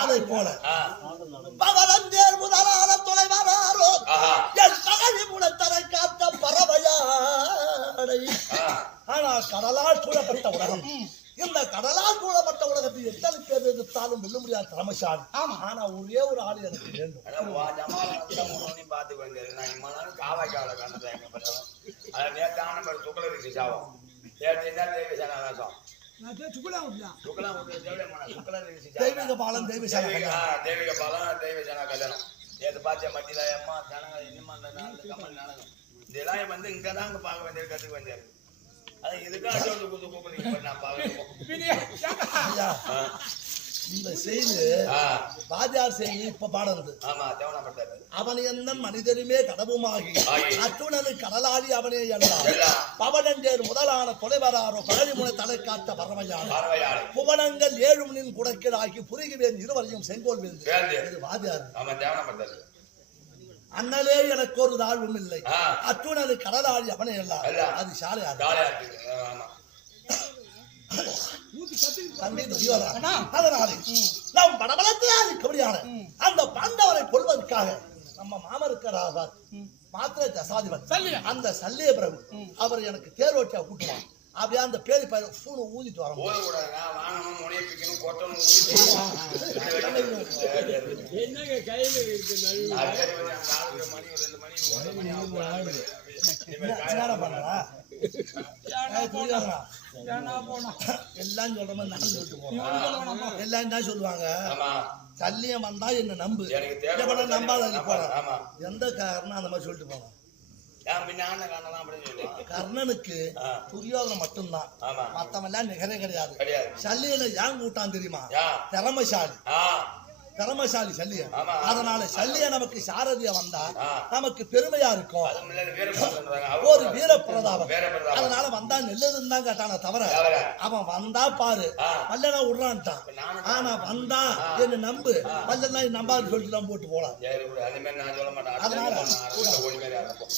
அதை போல முதலான தொலைவாரோ என் தகதி முடத்தரை காத்த பறவையாடை ஆனா கடலால் சூழப்பட்ட உலகம் இந்த கடலால் சூழப்பட்ட உலகத்தில் எத்தனை பேர் எதிர்த்தாலும் வெல்ல முடியாத திறமைசாலி ஆனா ஒரே ஒரு ஆள் எனக்கு வேண்டும் தெய்வீக பாலம் தெய்வீக பாலம் கல்யாணம் நேற்று பார்த்த மத்தியில அம்மா ஜனங்க இன்னும் இதெல்லாம் வந்து இங்கதான் அங்க பார்க்க வேண்டியது கத்துக்க வேண்டியது அது இதுக்காக நான் பார்க்க இந்த செய்தி பாஜார் செய்தி இப்ப பாடுறது அவன் எந்த மனிதனுமே கடவுமாகி அத்துணனு கடலாடி அவனே என்றார் பவனஞ்சேர் முதலான தொலைவராரோ பழனிமுனை தலை காட்ட பறவையான புவனங்கள் 7 மணியின் குடக்கிடாக்கி புரிகுவேன் இருவரையும் செங்கோல் வீழ்ந்து இது வாதியார் அண்ணலே எனக்கு ஒரு தாழ்வும் இல்லை அத்துணனு கடலாடி அவனே எல்லாம் அது சாலையார் நாம் படபலத்தினால் கபடியான அந்த பாண்டவரை கொள்வதற்காக நம்ம மாமருக்கிறார் மாத்திரை தசாதிபன் அந்த சல்லிய பிரபு அவர் எனக்கு தேர்வோட்டியா கூட்டுவான் அப்படியே அந்த பேரி பயிர் பூனை ஊதிட்டு வரோம். ஓடக்கூடாதுங்க, வாங்கணும், முனையை பிக்கணும், கொட்டணும், என்னங்க கையில இருக்கு நல்லா மணி 2 மணி 1 மணி ஆகும். என்னடா பண்றா? ஏன்னா போனா எல்லாம் சொல்ற மாதிரி நானும் சொல்லிட்டு போறேன். இவனு சொல்லுவானா? எல்லாம் என்ன சொல்லுவாங்க? ஆமா, சல்லியம் வந்தா என்ன நம்பு, எனக்கு தேவை நம்பாத போறேன். ஆமா, எந்த காரணம் அந்த மாதிரி சொல்லிட்டு போங்க. ஏன் பின்ன ஆன காரணம் அப்படின்னு சொல்லுவான். கர்ணனுக்கு துரியோதனை மட்டும்தான், ஆமா, மத்தவன் எல்லாம் நிகரே கிடையாது. கிடையாது. சல்லியனை ஏன் கூட்டான் தெரியுமா? யா, திறமைசாலி, ஆ, திறமைசாலி சல்லியன். ஆமா. அதனால சல்லியன் நமக்கு சாரதியா வந்தா ஆ. நமக்கு பெருமையா இருக்கும். அது முன்னாடி வீரபிரதாபம் ஒரு வீரப்பிரதாபம். வீரபிரதாபம். அதனால வந்தா நல்லதுன்னு தான் கேட்டான தவிர தவிர. அவன் வந்தா பாரு ஆ. மல்லனா விடுறான்ட்டான். ஆனா வந்தா என்ன நம்பு, மல்லனா நம்பாது சொல்லிட்டு தான் போட்டு போலாம். சரி விடு, அது மாதிரி நான் சொல்ல மாட்டேன். அதனால ஓடி மாதிரி ஆரம்பம்.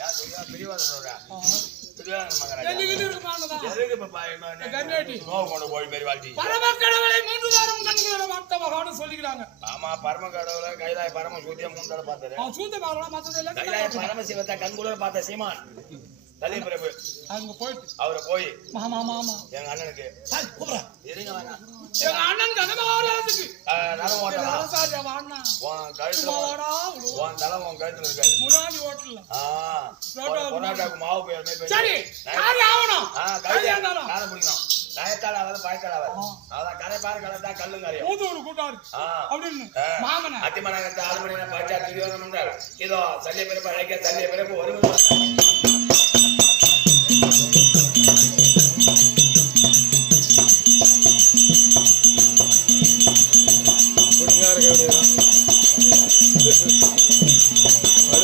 யார் சொல்லுவா? பெரியவாதம் சொல்றா. பெரியவாதம் மகராஜா. எதுக்கிட்டு இருக்குமானதான்? எதுக்கு இப்ப பாயணும்? கண்ணாடி. நோவு கொண்டு கோழி மாதிரி வாழ்த்தி. பரமக்கடவுளை 3 வாரம் கண்களோட பார்த்த மகான்னு சொல்லிக்கிறாங்க. ஆமா, பரம கடவுளை கைலாய பரம சூத்தியா 3 தடவை பார்த்தாரு. அவன் சூத்த பார்க்கலாம், மத்தது எல்லாம் கைலாய பரமசிவத்தை கண்குள்ள பார்த்த சீமான் தலை பிறப்பு அங்க போயிட்டு அவரை போய் மாமா மாமா எங்க அண்ணனுக்கு கூப்பிடா. எதுங்க வேணாம், எங்க அண்ணன் கனகாவதுக்கு நலம் ஓட்டலாம், ராசாரியா வாண்ணா உன் கழுத்துல சும்மா வாடா உன் தலை உன் கழுத்துல இருக்காது. முன்னாடி ஹோட்டல்ல பொன்னாட்டாக்கு மாவு போய் சரி யாரு ஆவணும் கல்யாணம் காலை பிடிக்கணும். நயத்தால் ஆகாது, பாயத்தால் ஆகாது. அதான் கரை பாரு, கலை தான் கல்லும் கரையும். மூத்தூர் கூட்டாரு அப்படின்னு மாமன அத்திமனகத்தை 6 மணி நேரம் பாய்ச்சா துரியோதனம் என்றார். இதோ சல்லிய பிறப்பு அழைக்க, சல்லிய பிறப்பு ஒரு